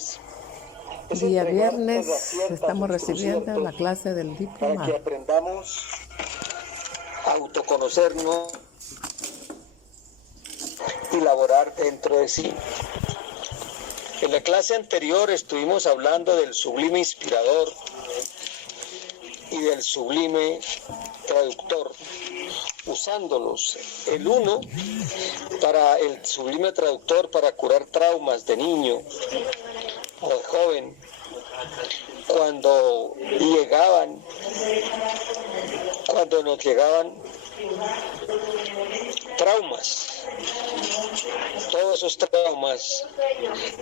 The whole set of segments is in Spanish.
viernes. Día viernes estamos recibiendo la clase del diplomado. Para que aprendamos a autoconocernos y laborar dentro de sí. En la clase anterior estuvimos hablando del sublime inspirador y del sublime traductor, usándolos el uno para el sublime traductor para curar traumas de niño o de joven, cuando nos llegaban traumas, todos esos traumas,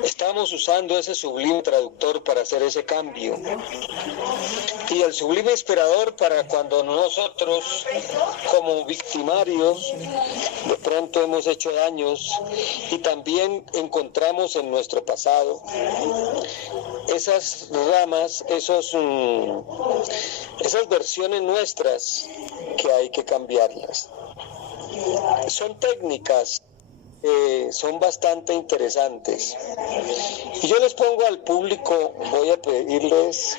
estamos usando ese sublime traductor para hacer ese cambio, y el sublime inspirador para cuando nosotros como victimarios de pronto hemos hecho daños y también encontramos en nuestro pasado esas ramas, esas versiones nuestras que hay que cambiarlas. Son técnicas, son bastante interesantes. Y yo les pongo al público, voy a pedirles,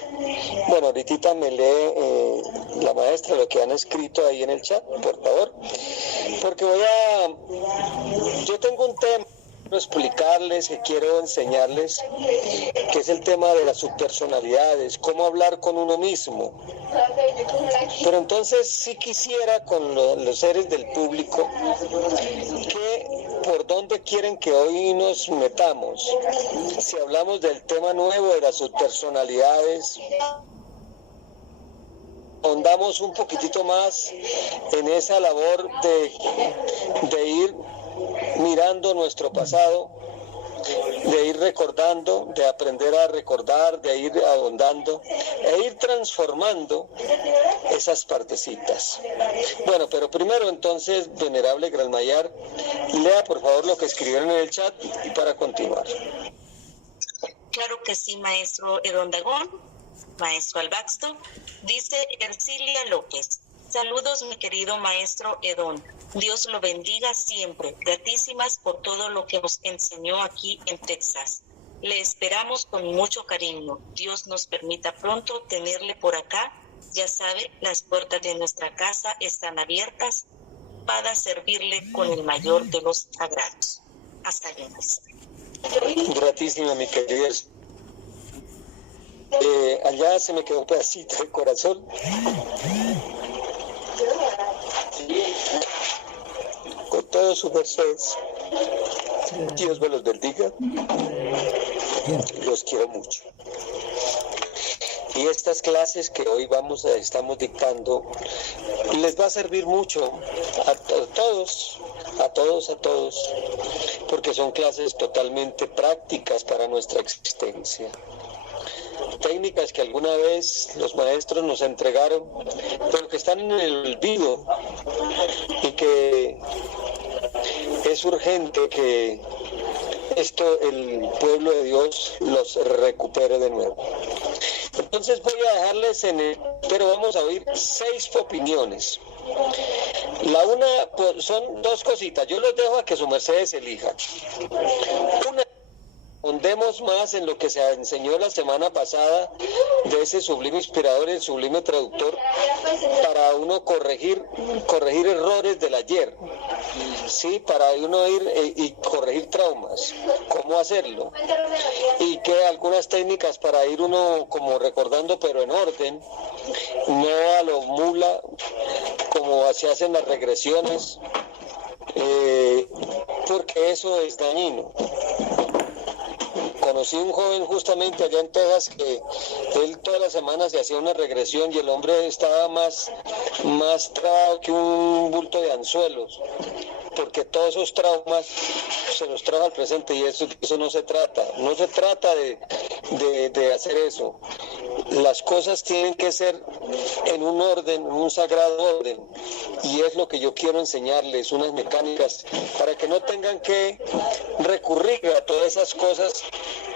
bueno, ahorita me lee la maestra lo que han escrito ahí en el chat, por favor, porque yo tengo un tema explicarles, que quiero enseñarles, que es el tema de las subpersonalidades, cómo hablar con uno mismo. Pero entonces sí quisiera con los seres del público que por dónde quieren que hoy nos metamos. Si hablamos del tema nuevo de las subpersonalidades, ahondamos un poquitito más en esa labor de ir mirando nuestro pasado, de ir recordando, de aprender a recordar, de ir ahondando e ir transformando esas partecitas. Bueno, pero primero entonces, venerable Gralmayar, lea por favor lo que escribieron en el chat para continuar. Claro que sí, maestro Edón Dagón, maestro Albaxto. Dice Ercilia López: saludos, mi querido maestro Edón. Dios lo bendiga siempre. Gratísimas por todo lo que nos enseñó aquí en Texas. Le esperamos con mucho cariño. Dios nos permita pronto tenerle por acá. Ya sabe, las puertas de nuestra casa están abiertas para servirle con el mayor de los agrados. Hasta luego. Gratísima, mi querida. Allá se me quedó un pedacito de corazón. Con todos sus mercedes. Dios me los bendiga. Los quiero mucho. Y estas clases que hoy estamos dictando, les va a servir mucho a todos, porque son clases totalmente prácticas para nuestra existencia. Técnicas que alguna vez los maestros nos entregaron, pero que están en el olvido y que es urgente que el pueblo de Dios los recupere de nuevo. Entonces voy a dejarles pero vamos a oír 6 opiniones. La una, pues, son 2 cositas, yo los dejo a que su mercedes elija. Una, ahondemos más en lo que se enseñó la semana pasada de ese sublime inspirador y el sublime traductor para uno corregir errores del ayer, sí, para uno ir y corregir traumas, cómo hacerlo, y que algunas técnicas para ir uno como recordando pero en orden, no a lo mula como se hacen las regresiones, porque eso es dañino. Conocí un joven justamente allá en Texas que él todas las semanas se hacía una regresión y el hombre estaba más trabado que un bulto de anzuelos, porque todos esos traumas se los trajo al presente y eso no se trata de hacer eso. Las cosas tienen que ser en un orden, en un sagrado orden, y es lo que yo quiero enseñarles, unas mecánicas para que no tengan que recurrir a todas esas cosas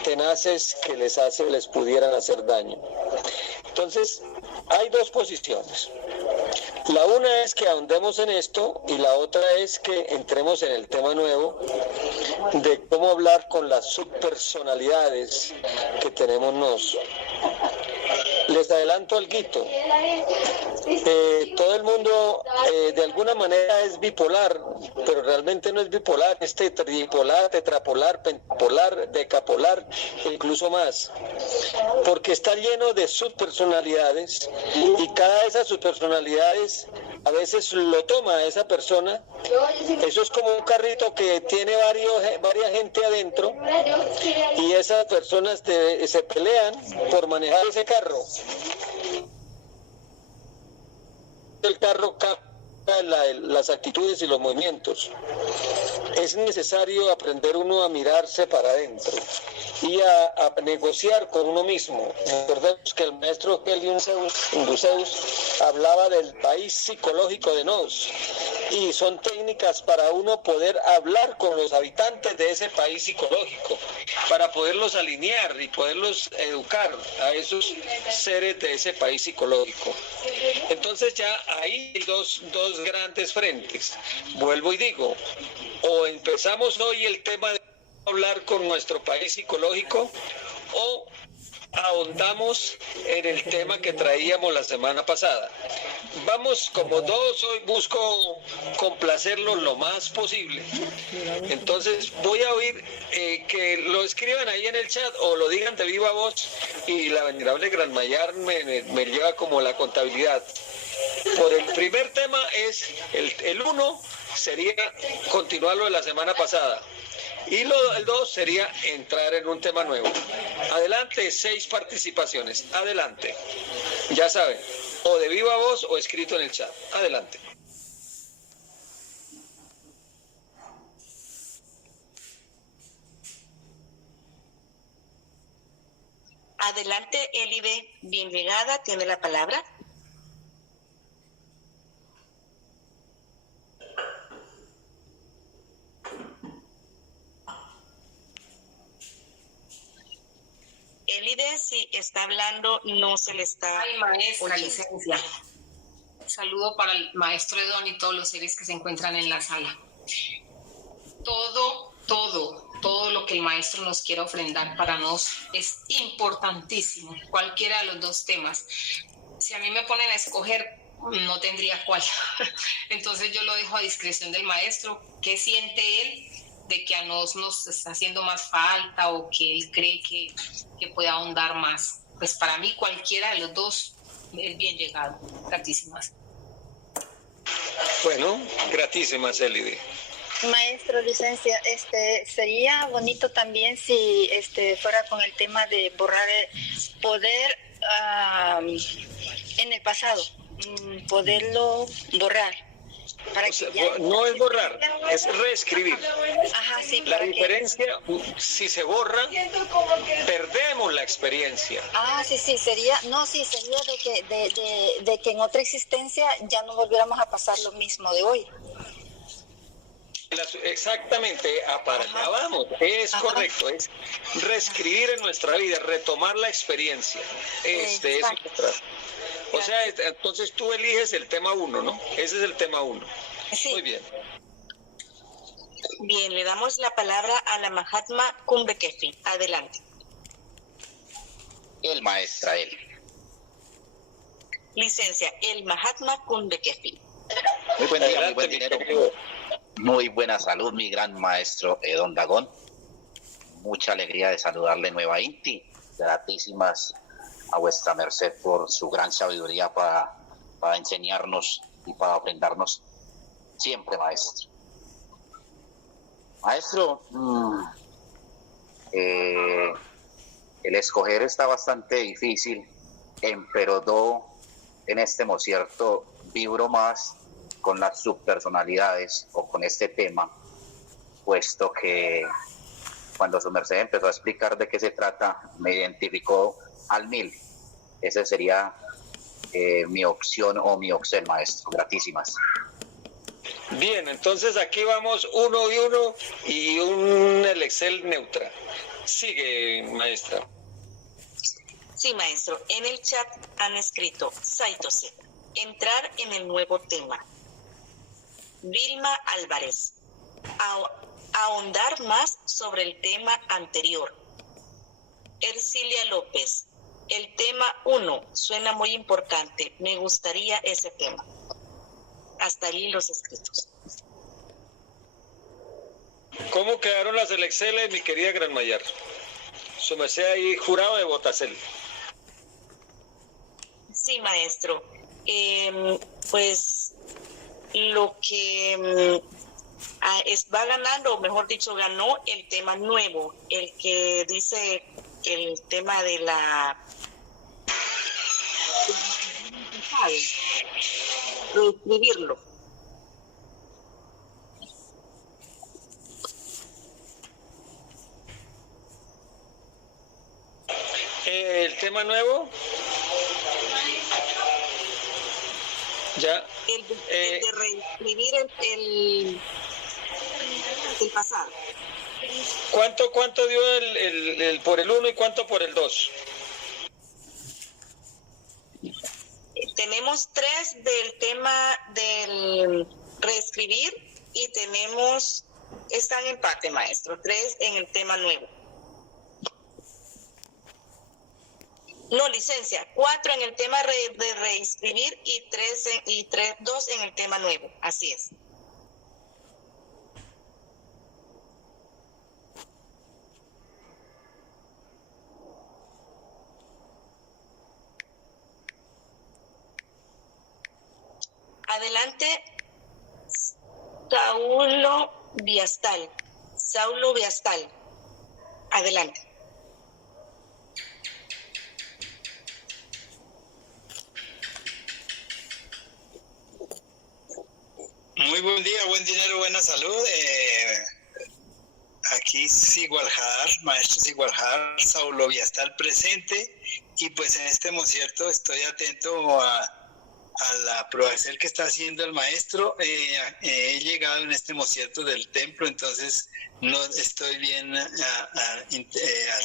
tenaces que les pudieran hacer daño. Entonces, hay 2 posiciones. La una es que ahondemos en esto y la otra es que entremos en el tema nuevo de cómo hablar con las subpersonalidades que tenemos nosotros. Les adelanto algo. Todo el mundo de alguna manera es bipolar, pero realmente no es bipolar, es tripolar, tetrapolar, pentapolar, decapolar, incluso más, porque está lleno de subpersonalidades y cada de esas subpersonalidades a veces lo toma esa persona. Eso es como un carrito que tiene varias gente adentro y esas personas se pelean por manejar ese carro. El carro capta las actitudes y los movimientos. Es necesario aprender uno a mirarse para adentro y a negociar con uno mismo. Recordemos que el maestro Helium Buceus hablaba del país psicológico de Nos, y son técnicas para uno poder hablar con los habitantes de ese país psicológico, para poderlos alinear y poderlos educar a esos seres de ese país psicológico. Entonces ya hay dos grandes frentes. Vuelvo y digo, o empezamos hoy el tema de hablar con nuestro país psicológico, o ahondamos en el tema que traíamos la semana pasada. Vamos como dos, hoy busco complacerlos lo más posible. Entonces voy a oír que lo escriban ahí en el chat o lo digan de viva voz, y la venerable Gran Mayar me lleva como la contabilidad. Por el primer tema es el 1 sería continuar lo de la semana pasada. Y el 2 sería entrar en un tema nuevo. Adelante, 6 participaciones. Adelante. Ya saben, o de viva voz o escrito en el chat. Adelante. Adelante, Elibe, bien llegada, tiene la palabra. Elide, si está hablando, no se le está... Ay, maestra, licencia. Saludo para el maestro Edón y todos los seres que se encuentran en la sala. Todo lo que el maestro nos quiera ofrendar para nosotros es importantísimo, cualquiera de los dos temas. Si a mí me ponen a escoger, no tendría cuál. Entonces yo lo dejo a discreción del maestro. ¿Qué siente él de que a nos está haciendo más falta o que él cree que puede ahondar más? Pues para mí cualquiera de los dos es bien llegado. Gratísimas. Bueno, gratísimas, Elide. Maestro, licencia, sería bonito también si fuera con el tema de borrar poder en el pasado, poderlo borrar. Para O sea, que no es borrar, es reescribir. Ajá, sí, la diferencia, si se borra, perdemos la experiencia. Sí, sería de que en otra existencia ya no volviéramos a pasar lo mismo de hoy. Exactamente, para allá vamos, es correcto, es reescribir en nuestra vida, retomar la experiencia. O sea, entonces tú eliges el tema 1, ¿no? Ese es el tema 1. Sí. Muy bien. Bien, le damos la palabra a la Mahatma Kumbhakeshi. Adelante. El maestra, él. Licencia, el Mahatma Kumbhakeshi. Muy buen día, muy buen dinero. Muy buena salud, mi gran maestro Edón Dagón. Mucha alegría de saludarle, nueva Inti. Gratísimas a vuestra merced por su gran sabiduría para enseñarnos y para aprendernos siempre, maestro. Maestro, el escoger está bastante difícil, pero yo en este concierto vibro más con las subpersonalidades o con este tema, puesto que cuando su merced empezó a explicar de qué se trata, me identificó al 1000. Esa sería mi opción o mi opción, maestro. Gratísimas. Bien, entonces aquí vamos 1 y 1 y un el Excel neutra. Sigue, maestra. Sí, maestro. En el chat han escrito Saitose, entrar en el nuevo tema. Vilma Álvarez, ahondar más sobre el tema anterior. Ercilia López, el tema 1 suena muy importante, me gustaría ese tema. Hasta allí los escritos. ¿Cómo quedaron las elecciones, mi querida Gran Mayar? Su merced ahí, jurado de votación. Sí, maestro. Pues lo que va ganando, o mejor dicho, ganó el tema nuevo, el que dice el tema de la... reescribirlo. El tema nuevo. Ya. El de reescribir el pasado. ¿Cuánto dio el por el 1 y cuánto por el 2? Tenemos 3 del tema del reescribir y está en empate, maestro, 3 en el tema nuevo. No, licencia, 4 en el tema de reescribir y 2 en el tema nuevo, así es. Adelante, Saulo Viastal. Adelante. Muy buen día, buen dinero, buena salud. Aquí Sigualjar, maestro Sigualjar, Saulo Viastal presente, y pues en este concierto estoy atento a la proacción que está haciendo el maestro. He llegado en este concierto del templo, entonces no estoy bien al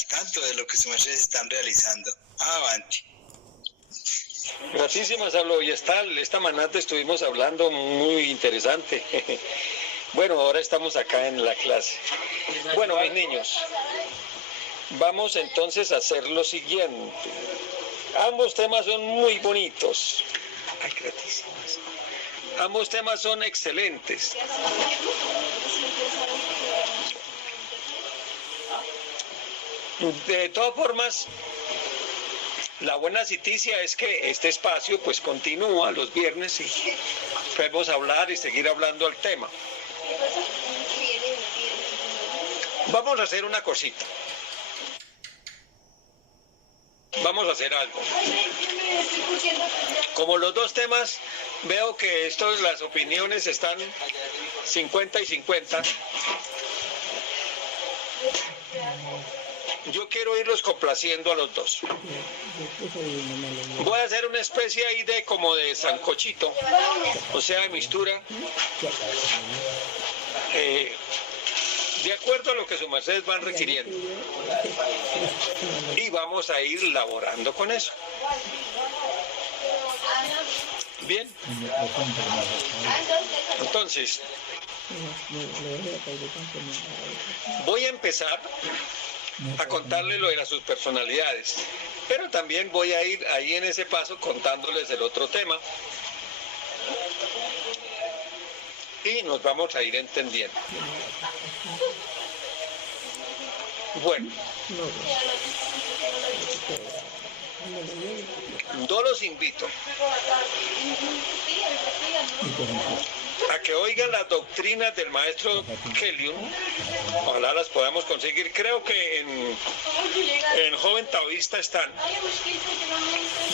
tanto de lo que sus maestros están realizando. Avanti. Gracias, Saulo Viastal. Esta manata estuvimos hablando muy interesante. Bueno, ahora estamos acá en la clase. Bueno, mis niños, vamos entonces a hacer lo siguiente. Ambos temas son muy bonitos. Ay, gratísimas. Ambos temas son excelentes. De todas formas, la buena noticia es que este espacio pues continúa los viernes y podemos hablar y seguir hablando del tema. Vamos a hacer una cosita. Vamos a hacer algo. Como los dos temas, veo que las opiniones están 50 y 50. Yo quiero irlos complaciendo a los dos. Voy a hacer una especie ahí como de sancochito, o sea, de mixtura, de acuerdo a lo que sus mercedes van requiriendo. Y vamos a ir laborando con eso. Bien. Entonces, voy a empezar a contarles lo de sus personalidades, pero también voy a ir ahí en ese paso contándoles el otro tema y nos vamos a ir entendiendo. Bueno, yo los invito a que oigan las doctrinas del maestro Keliun. Ojalá las podamos conseguir. Creo que en Joven Taoísta están,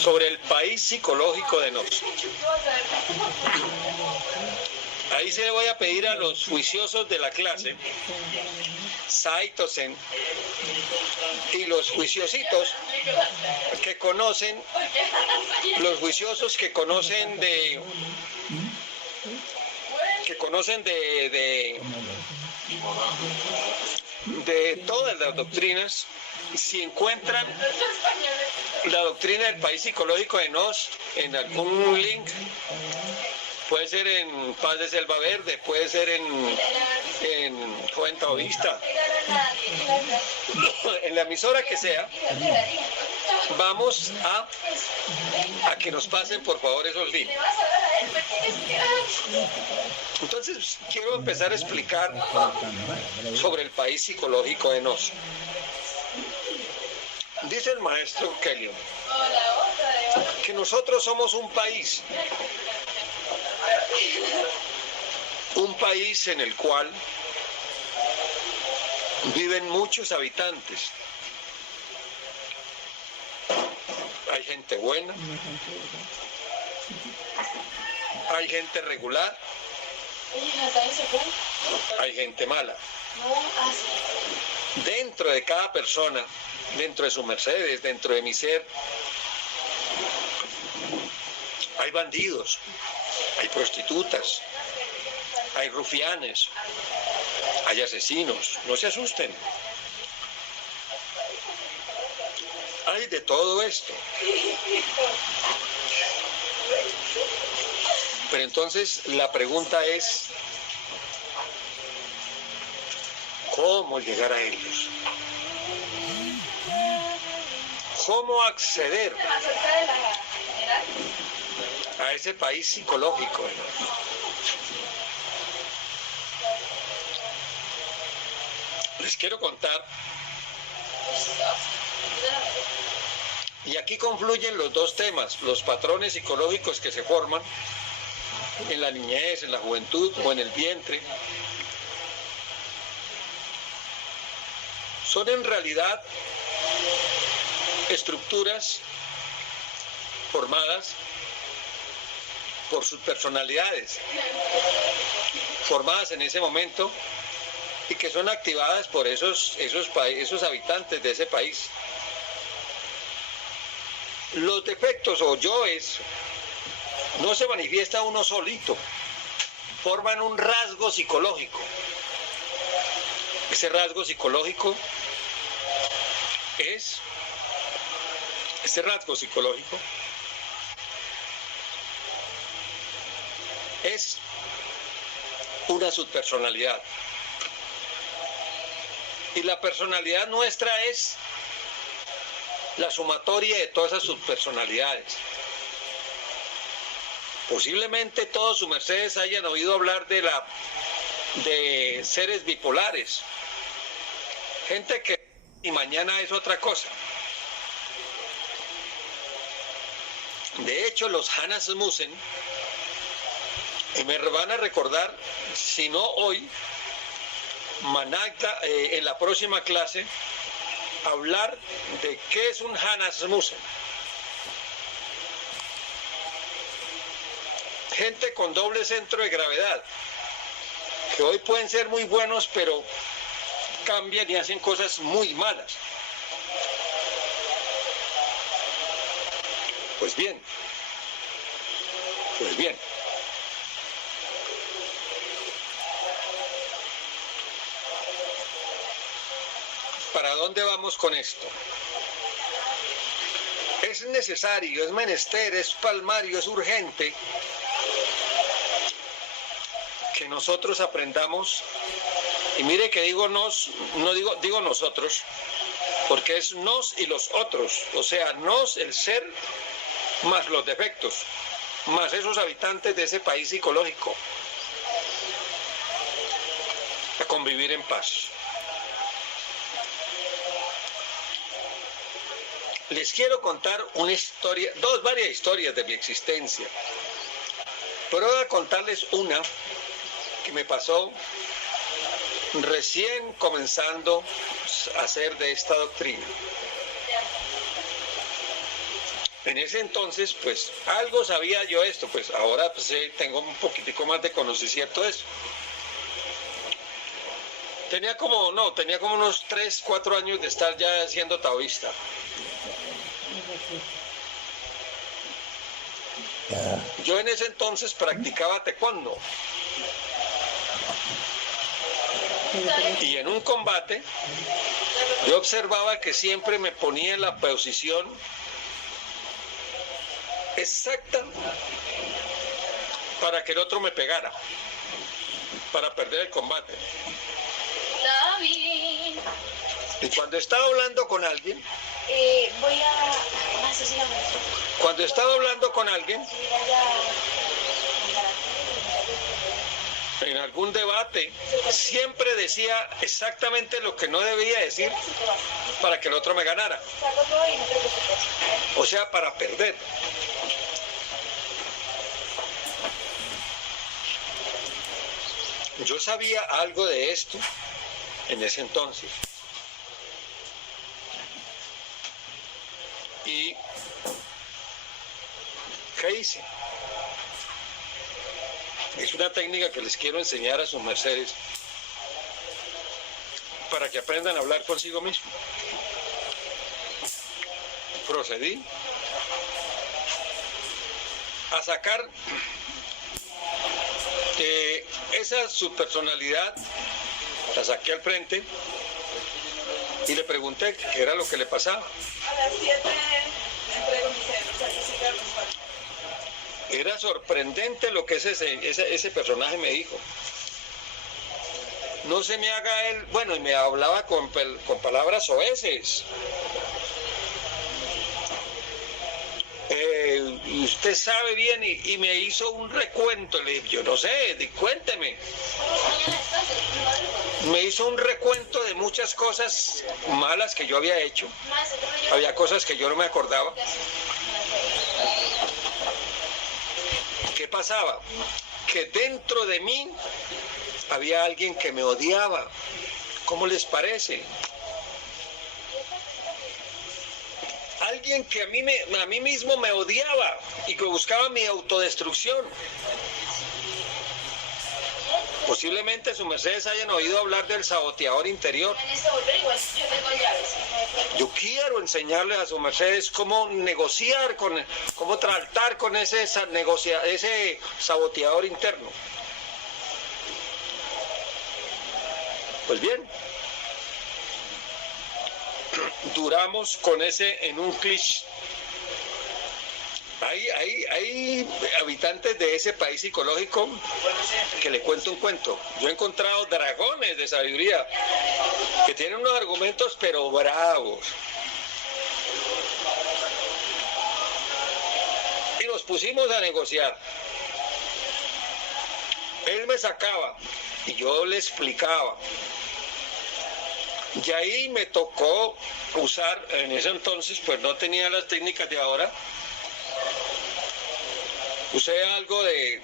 sobre el país psicológico de Nos. Ahí se le voy a pedir a los juiciosos de la clase, Saito-sen, y los juiciositos que conocen, los juiciosos que conocen de todas las doctrinas, si encuentran la doctrina del país psicológico de Nos en algún link, puede ser en Paz de Selva Verde, puede ser en en Joven Taoísta, en la emisora que sea, vamos a que nos pasen por favor esos links. Entonces quiero empezar a explicar sobre el país psicológico de Nos. Dice el maestro Kellyon que nosotros somos un país en el cual viven muchos habitantes. Hay gente buena, hay gente regular, hay gente mala. Dentro de cada persona, dentro de su Mercedes, dentro de mi ser, hay bandidos, hay prostitutas, hay rufianes, hay asesinos. No se asusten. Hay de todo esto. Pero entonces la pregunta es, ¿cómo llegar a ellos? ¿Cómo acceder a ese país psicológico? Les quiero contar, y aquí confluyen los dos temas, los patrones psicológicos que se forman en la niñez, en la juventud o en el vientre. Son en realidad estructuras formadas por sus personalidades, formadas en ese momento y que son activadas por esos habitantes de ese país. Los defectos o yoes no se manifiesta uno solito, forman un rasgo psicológico. Ese rasgo psicológico es una subpersonalidad. Y la personalidad nuestra es la sumatoria de todas esas subpersonalidades. Posiblemente todos sus mercedes hayan oído hablar de seres bipolares. Gente que y mañana es otra cosa. De hecho, los Hannas Musen, y me van a recordar, si no hoy, Managda, en la próxima clase, hablar de qué es un Hannas Musen. Gente con doble centro de gravedad, que hoy pueden ser muy buenos, pero cambian y hacen cosas muy malas. Pues bien. ¿Para dónde vamos con esto? Es necesario, es menester, es palmario, es urgente que nosotros aprendamos, y mire que digo nos, no digo nosotros, porque es nos y los otros, o sea, nos, el ser, más los defectos, más esos habitantes de ese país psicológico, a convivir en paz. Les quiero contar una historia, varias historias de mi existencia, pero voy a contarles una que me pasó recién comenzando a hacer de esta doctrina. En ese entonces, pues, algo sabía yo esto, pues ahora pues, tengo un poquitico más de conocimiento de eso. Tenía como unos 3, 4 años de estar ya siendo taoísta. Yo en ese entonces practicaba taekwondo. Y en un combate, yo observaba que siempre me ponía en la posición exacta para que el otro me pegara, para perder el combate. Y cuando estaba hablando con alguien, cuando estaba hablando con alguien, en algún debate, siempre decía exactamente lo que no debía decir para que el otro me ganara. O sea, para perder. Yo sabía algo de esto en ese entonces. ¿Y qué hice? Es una técnica que les quiero enseñar a sus mercedes para que aprendan a hablar consigo mismo. Procedí a sacar esa subpersonalidad, la saqué al frente y le pregunté qué era lo que le pasaba. A las 7 entrego mi cena, o sea, yo sí quedo con suerte. Era sorprendente lo que ese personaje me dijo. No se me haga él, bueno, y me hablaba con palabras soeces. Usted sabe bien, y me hizo un recuento. Le dije, yo no sé, cuénteme. Me hizo un recuento de muchas cosas malas que yo había hecho. Había cosas que yo no me acordaba. ¿Qué pasaba? Que dentro de mí había alguien que me odiaba. ¿Cómo les parece? Alguien que a mí mismo me odiaba y que buscaba mi autodestrucción. Posiblemente sus mercedes hayan oído hablar del saboteador interior. Yo quiero enseñarles a sus mercedes cómo negociar, cómo tratar con ese saboteador interno. Pues bien, duramos con ese en un cliché. Hay habitantes de ese país psicológico que le cuento un cuento. Yo he encontrado dragones de sabiduría que tienen unos argumentos pero bravos. Y nos pusimos a negociar. Él me sacaba y yo le explicaba. Y ahí me tocó usar, en ese entonces pues no tenía las técnicas de ahora, usé algo de...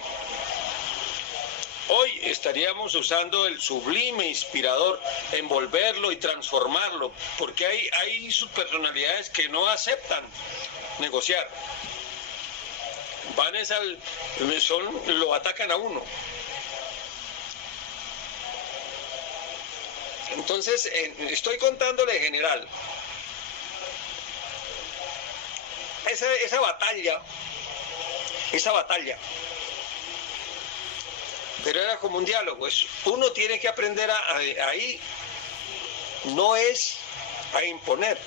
Hoy estaríamos usando el sublime inspirador, envolverlo y transformarlo, porque hay subpersonalidades que no aceptan negociar. Lo atacan a uno. Entonces, estoy contándole en general. Esa batalla, pero era como un diálogo. Uno tiene que aprender ahí, no es a imponer,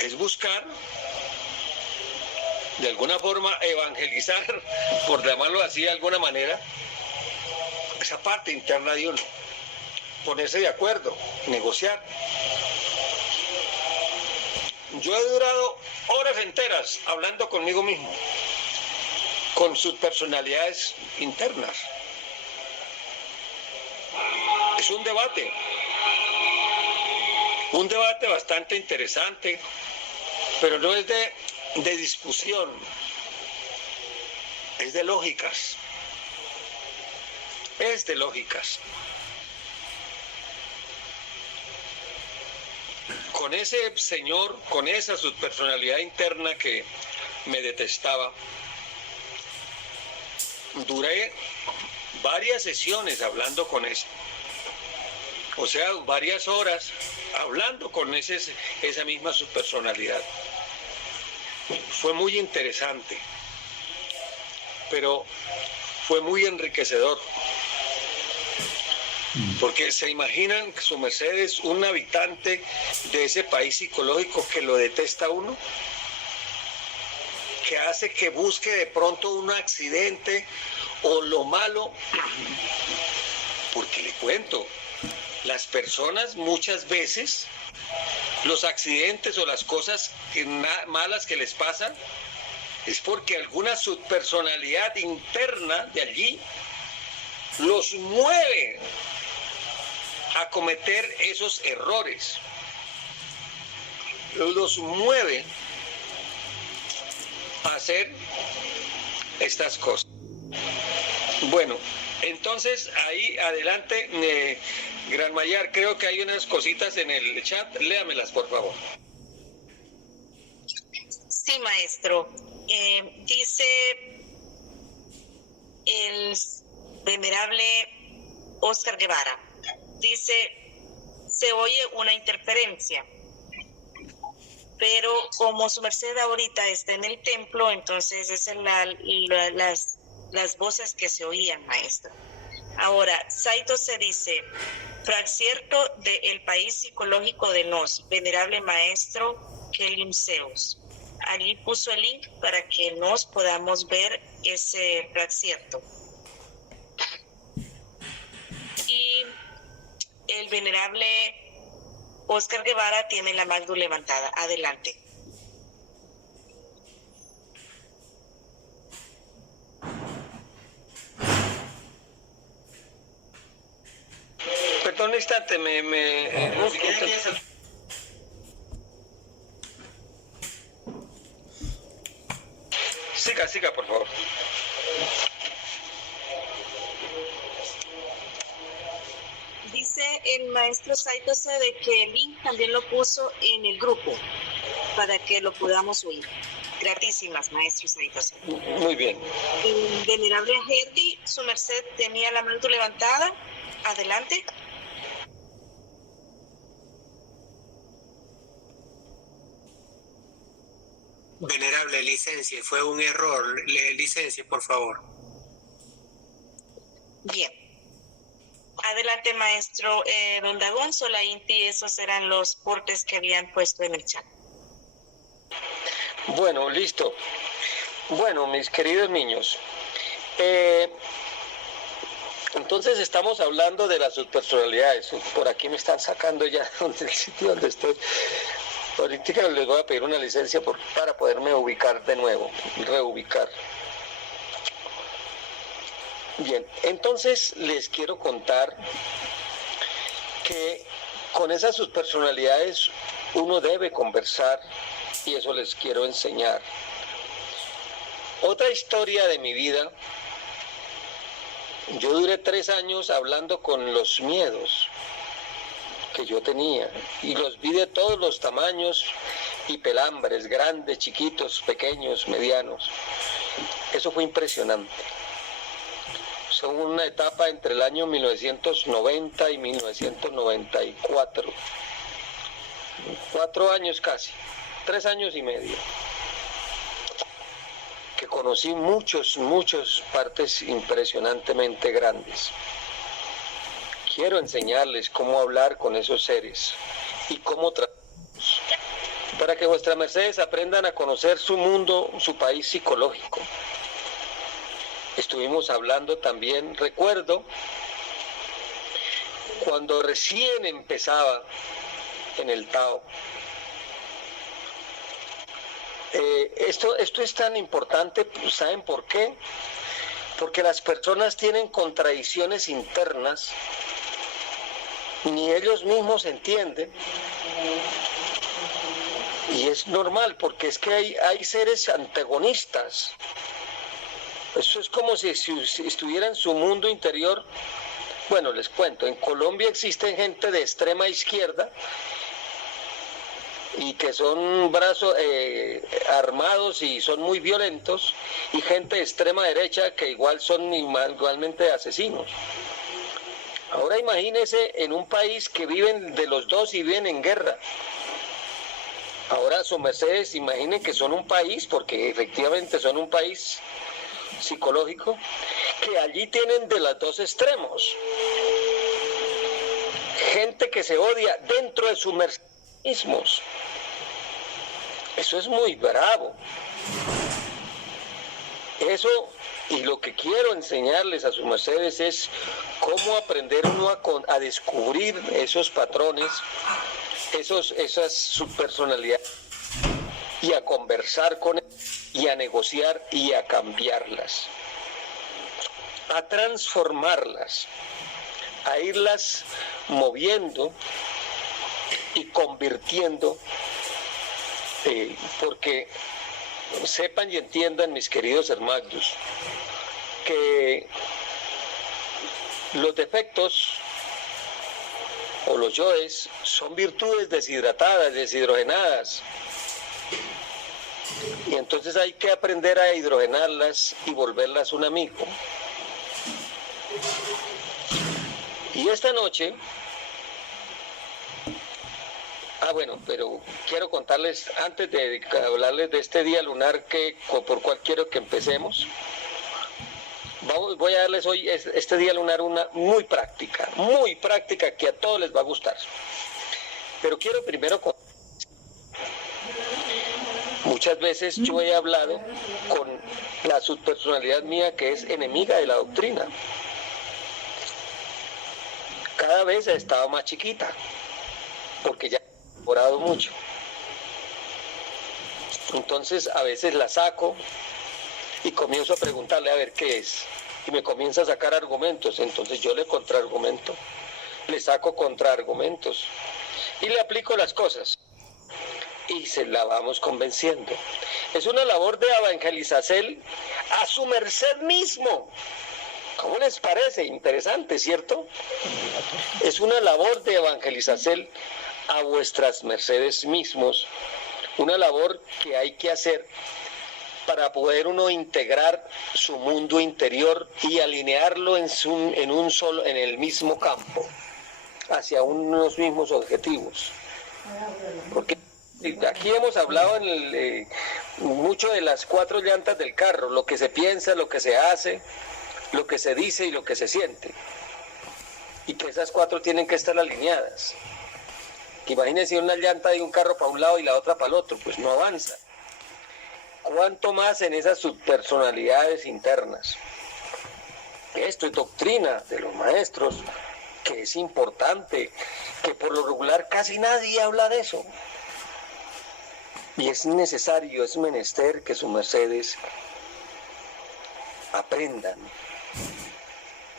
es buscar de alguna forma evangelizar, por llamarlo así de alguna manera, esa parte interna de uno, ponerse de acuerdo, negociar. Yo he durado horas enteras hablando conmigo mismo, con sus personalidades internas. Es un debate bastante interesante, pero no es de discusión, es de lógicas. Es de lógicas. Con ese señor, con esa subpersonalidad interna que me detestaba, duré varias sesiones hablando con ese. O sea, varias horas hablando con esa misma subpersonalidad. Fue muy interesante, pero fue muy enriquecedor. Porque se imaginan que su merced es un habitante de ese país psicológico que lo detesta a uno, que hace que busque de pronto un accidente o lo malo, porque le cuento, las personas muchas veces, los accidentes o las cosas malas que les pasan, es porque alguna subpersonalidad interna de allí los mueve a cometer esos errores, los mueve a hacer estas cosas. Bueno, entonces ahí adelante, Gran Mayar, creo que hay unas cositas en el chat, léamelas por favor. Sí, maestro. Dice el venerable Óscar Guevara, dice, se oye una interferencia, pero como su merced ahorita está en el templo, entonces esas son las voces que se oían, maestro. Ahora, Saito se dice, fracierto del país psicológico de nos, venerable maestro Kelim Zeus. Allí puso el link para que nos podamos ver ese fracierto. Y el venerable Óscar Guevara tiene la mano levantada. Adelante. Perdón un instante, Siga, por favor. Dice el maestro Saito de que el link también lo puso en el grupo para que lo podamos oír. Gratísimas, maestro Saito. Muy bien. El venerable Herdi, su merced tenía la mano levantada. Adelante. Venerable, licencia, fue un error. Licencia, por favor. Bien. Adelante, maestro don Dagón, Sola Inti, esos eran los portes que habían puesto en el chat. Bueno, listo. Bueno, mis queridos niños, entonces estamos hablando de las subpersonalidades. Por aquí me están sacando ya del sitio donde estoy. Ahorita les voy a pedir una licencia para poderme ubicar de nuevo, reubicar. Bien, entonces les quiero contar que con esas subpersonalidades uno debe conversar y eso les quiero enseñar. Otra historia de mi vida, yo duré 3 años hablando con los miedos que yo tenía y los vi de todos los tamaños y pelambres, grandes, chiquitos, pequeños, medianos. Eso fue impresionante. Son una etapa entre el año 1990 y 1994. 4 años casi, 3 años y medio. Que conocí muchas partes impresionantemente grandes. Quiero enseñarles cómo hablar con esos seres y cómo tratarlos, para que vuestras mercedes aprendan a conocer su mundo, su país psicológico. Estuvimos hablando también, recuerdo, cuando recién empezaba en el Tao. Esto es tan importante, ¿saben por qué? Porque las personas tienen contradicciones internas, ni ellos mismos entienden, y es normal, porque es que hay seres antagonistas. Eso es como si estuviera en su mundo interior. Bueno, les cuento, en Colombia existen gente de extrema izquierda y que son brazos armados y son muy violentos, y gente de extrema derecha que igual son igualmente asesinos. Ahora imagínense en un país que viven de los dos y viven en guerra. Ahora, su mercedes, imaginen que son un país, porque efectivamente son un país psicológico, que allí tienen de los dos extremos. Gente que se odia dentro de sus mismos. Eso es muy bravo. Eso Y lo que quiero enseñarles a sus mercedes es cómo aprender uno a descubrir esos patrones, esas subpersonalidades, y a conversar con ellos, y a negociar y a cambiarlas, a transformarlas, a irlas moviendo y convirtiendo, porque sepan y entiendan, mis queridos hermanos, que los defectos o los yoes son virtudes deshidratadas, deshidrogenadas, y entonces hay que aprender a hidrogenarlas y volverlas un amigo. Y esta noche, bueno, pero quiero contarles, antes de hablarles de este día lunar por cual quiero que empecemos, voy a darles hoy este día lunar una muy práctica, que a todos les va a gustar. Pero quiero primero muchas veces yo he hablado con la subpersonalidad mía, que es enemiga de la doctrina. Cada vez ha estado más chiquita, porque ya he orado mucho. Entonces a veces la saco y comienzo a preguntarle a ver qué es. Y me comienza a sacar argumentos. Entonces yo le contraargumento, le saco contraargumentos y le aplico las cosas. Y se la vamos convenciendo. Es una labor de evangelización a su merced mismo. ¿Cómo les parece? Interesante, ¿cierto? Es una labor de evangelización a vuestras mercedes mismos. Una labor que hay que hacer para poder uno integrar su mundo interior y alinearlo en el mismo campo, hacia unos mismos objetivos. Porque aquí hemos hablado mucho de las 4 llantas del carro: lo que se piensa, lo que se hace, lo que se dice y lo que se siente. Y que esas 4 tienen que estar alineadas. Imagínense una llanta de un carro para un lado y la otra para el otro, pues no avanza. ¿Cuánto más en esas subpersonalidades internas? Esto es doctrina de los maestros, que es importante, que por lo regular casi nadie habla de eso. Y es necesario, es menester que sus mercedes aprendan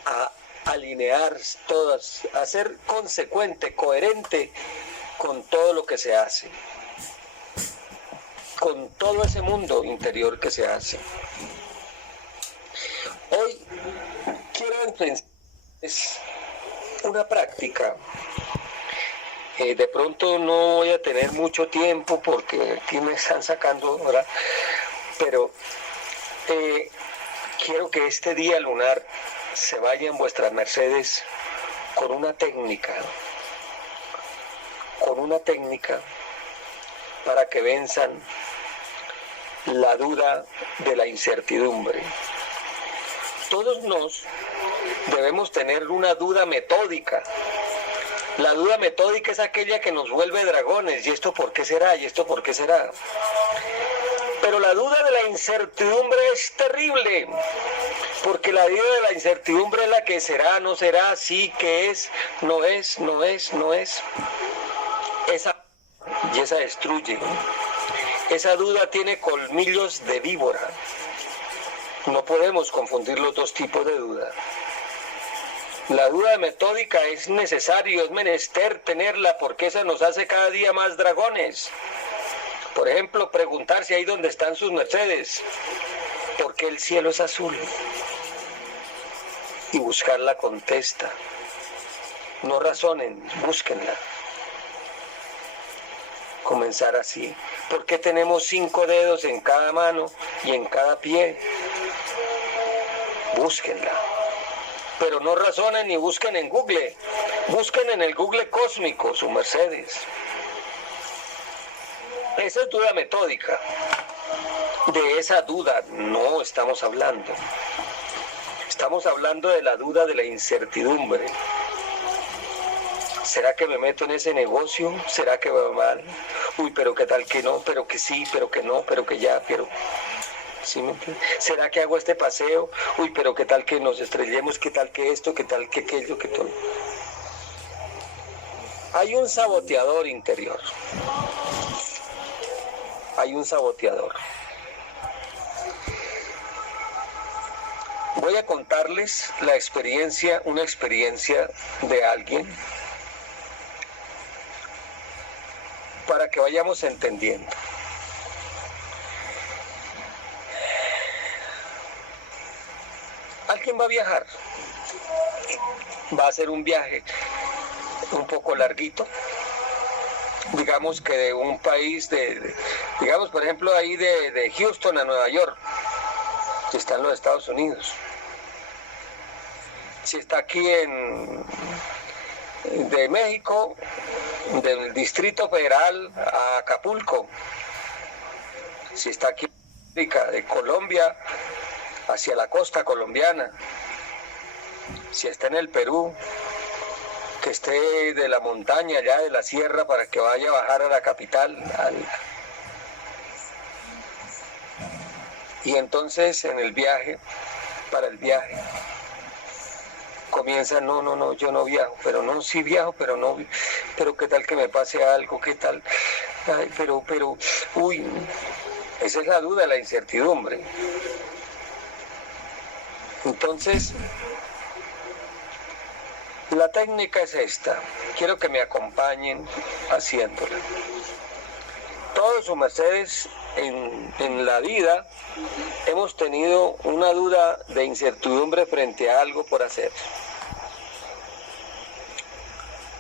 a alinear todas, a ser consecuente, coherente con todo lo que se hace, con todo ese mundo interior que se hace. Hoy quiero enseñarles una práctica. De pronto no voy a tener mucho tiempo porque aquí me están sacando ahora, pero quiero que este día lunar se vayan vuestras mercedes con una técnica para que venzan la duda de la incertidumbre. Todos debemos tener una duda metódica. La duda metódica es aquella que nos vuelve dragones. ¿Y esto por qué será? ¿Y esto por qué será? Pero la duda de la incertidumbre es terrible, porque la duda de la incertidumbre es la que será, no será, sí, que es, no es, no es, no es. Esa destruye. Esa duda tiene colmillos de víbora. No podemos confundir los dos tipos de duda. La duda metódica es necesario, es menester tenerla, porque esa nos hace cada día más dragones. Por ejemplo, preguntarse ahí donde están sus mercedes, ¿por qué el cielo es azul? Y buscar la contesta. No razonen, búsquenla. Comenzar así. ¿Por qué tenemos 5 dedos en cada mano y en cada pie? Búsquenla. Pero no razonen ni busquen en Google. Busquen en el Google cósmico, sus mercedes. Esa es duda metódica. De esa duda no estamos hablando. Estamos hablando de la duda de la incertidumbre. ¿Será que me meto en ese negocio? ¿Será que va mal? Uy, pero qué tal que no, pero que sí, pero que no, pero que ya, pero... ¿Sí me entiende? ¿Será que hago este paseo? Uy, pero qué tal que nos estrellemos, qué tal que esto, qué tal que aquello, que todo. Hay un saboteador interior. Hay un saboteador. Voy a contarles una experiencia de alguien para que vayamos entendiendo. Alguien va a viajar, va a hacer un viaje un poco larguito, digamos que de un país digamos por ejemplo ahí de Houston a Nueva York, que está en los Estados Unidos. Si está aquí de México, del Distrito Federal a Acapulco. Si está aquí de Colombia hacia la costa colombiana. Si está en el Perú, que esté de la montaña, allá de la sierra, para que vaya a bajar a la capital. Y entonces en el viaje, para el viaje, comienza, no, yo no viajo, pero no, sí viajo, pero no, pero qué tal que me pase algo, qué tal, ay, pero, uy, esa es la duda, la incertidumbre. Entonces, la técnica es esta, quiero que me acompañen haciéndola. Todos sus mercedes en la vida hemos tenido una duda de incertidumbre frente a algo por hacer.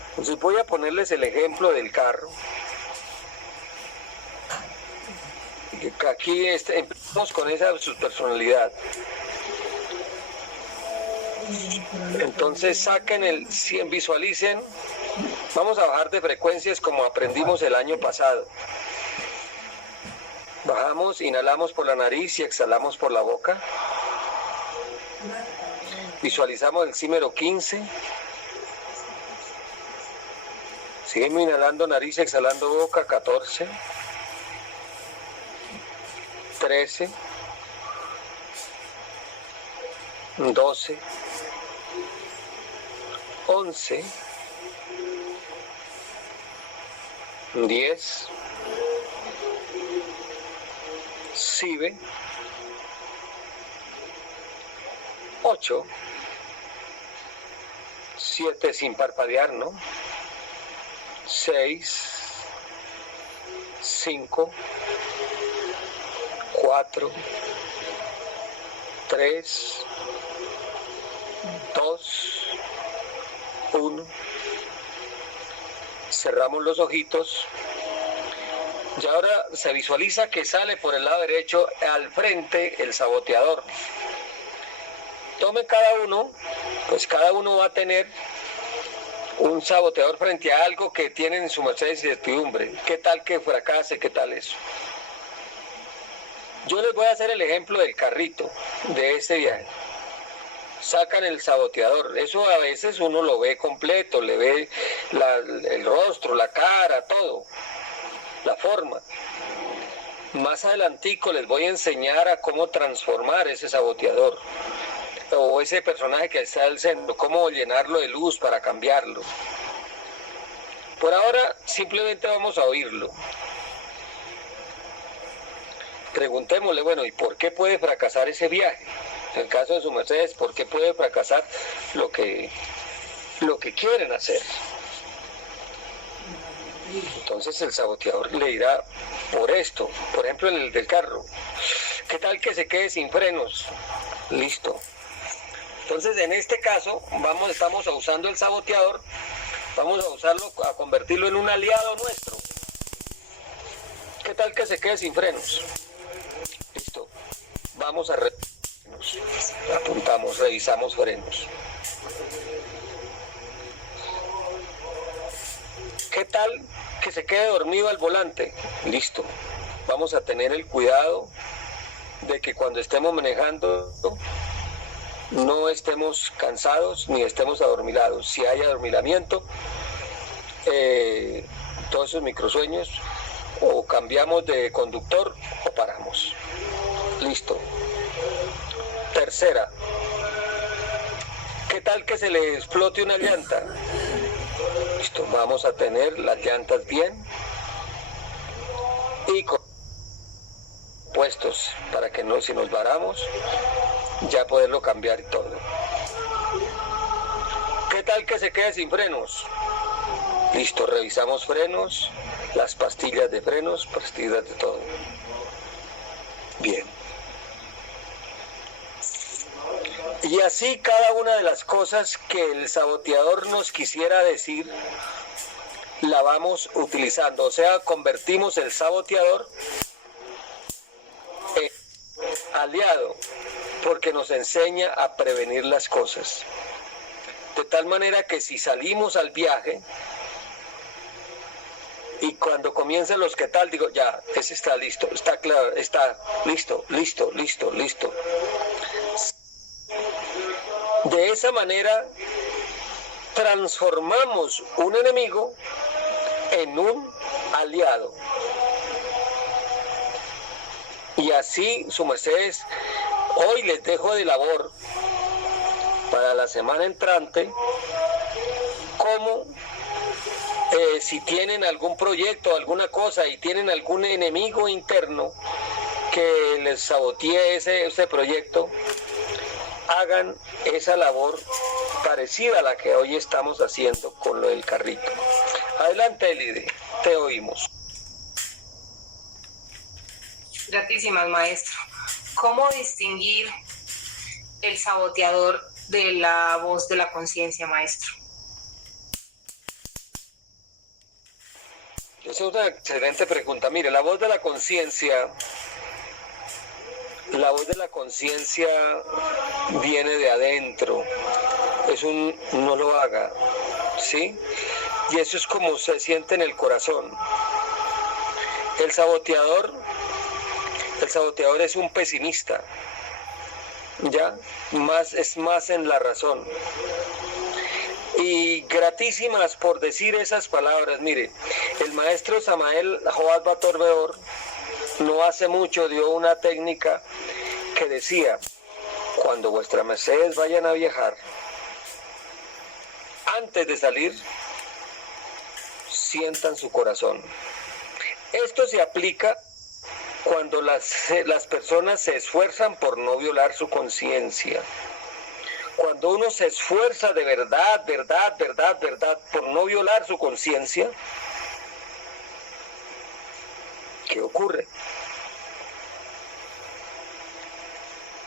Entonces voy a ponerles el ejemplo del carro. Aquí empezamos con esa subpersonalidad. Entonces visualicen, vamos a bajar de frecuencias como aprendimos el año pasado. Bajamos, inhalamos por la nariz y exhalamos por la boca. Visualizamos el símero 15. Seguimos inhalando nariz y exhalando boca, 14. 13. 12. 11. 10. Sibe. 8. 7 sin parpadear, ¿no? 6. 5. 4. 3. 2. 1. Cerramos los ojitos. Y ahora se visualiza que sale por el lado derecho al frente el saboteador. Tome cada uno, pues cada uno va a tener un saboteador frente a algo que tiene en su merced de incertidumbre. ¿Qué tal que fracase? ¿Qué tal eso? Yo les voy a hacer el ejemplo del carrito de este viaje. Sacan el saboteador, eso a veces uno lo ve completo, le ve el rostro, la cara, todo, la forma. Más adelantico les voy a enseñar a cómo transformar ese saboteador o ese personaje que está al centro, cómo llenarlo de luz para cambiarlo. Por ahora simplemente vamos a oírlo. Preguntémosle, bueno, ¿y por qué puede fracasar ese viaje? En el caso de su mercedes, ¿por qué puede fracasar lo que quieren hacer? Entonces el saboteador le dirá por esto, por ejemplo en el del carro, ¿qué tal que se quede sin frenos? Listo. Entonces en este caso estamos usando el saboteador, vamos a usarlo, a convertirlo en un aliado nuestro. ¿Qué tal que se quede sin frenos? Listo. Vamos a apuntamos, revisamos frenos. ¿Qué tal que se quede dormido al volante? Listo. Vamos a tener el cuidado de que cuando estemos manejando no estemos cansados ni estemos adormilados. Si hay adormilamiento, todos esos microsueños, o cambiamos de conductor o paramos. Listo. Tercera, ¿qué tal que se le explote una llanta? Listo, vamos a tener las llantas bien y puestos para que no, si nos varamos, ya poderlo cambiar y todo. ¿Qué tal que se quede sin frenos? Listo, revisamos frenos, las pastillas de frenos, pastillas de todo. Bien. Y así cada una de las cosas que el saboteador nos quisiera decir, la vamos utilizando. O sea, convertimos el saboteador en aliado, porque nos enseña a prevenir las cosas. De tal manera que si salimos al viaje, y cuando comienzan los qué tal, digo, ya, ese está listo, está claro, está listo, listo, listo, listo. De esa manera transformamos un enemigo en un aliado. Y así, su mercedes, hoy les dejo de labor para la semana entrante cómo si tienen algún proyecto, alguna cosa y tienen algún enemigo interno que les sabotee ese proyecto, hagan esa labor parecida a la que hoy estamos haciendo con lo del carrito. Adelante, Elide, te oímos. Gratísimas, maestro. ¿Cómo distinguir el saboteador de la voz de la conciencia, maestro? Esa es una excelente pregunta. Mire, la voz de la conciencia viene de adentro. Es un no lo haga, ¿sí? Y eso es como se siente en el corazón. El saboteador es un pesimista, ¿ya? Es más en la razón. Y gratísimas por decir esas palabras. Mire, el maestro Samael Joad Batorbeor no hace mucho dio una técnica que decía: cuando vuestras mercedes vayan a viajar, antes de salir, sientan su corazón. Esto se aplica cuando las personas se esfuerzan por no violar su conciencia. Cuando uno se esfuerza de verdad por no violar su conciencia, ¿qué ocurre?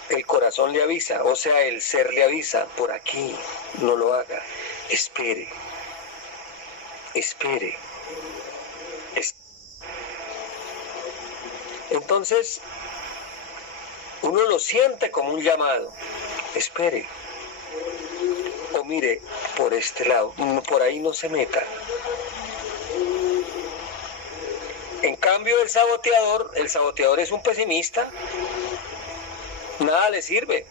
El corazón le avisa, o sea, el ser le avisa: por aquí, no lo haga, espere. Entonces, uno lo siente como un llamado: espere. O mire, por este lado, por ahí no se meta. En cambio, el saboteador es un pesimista. Nada le sirve.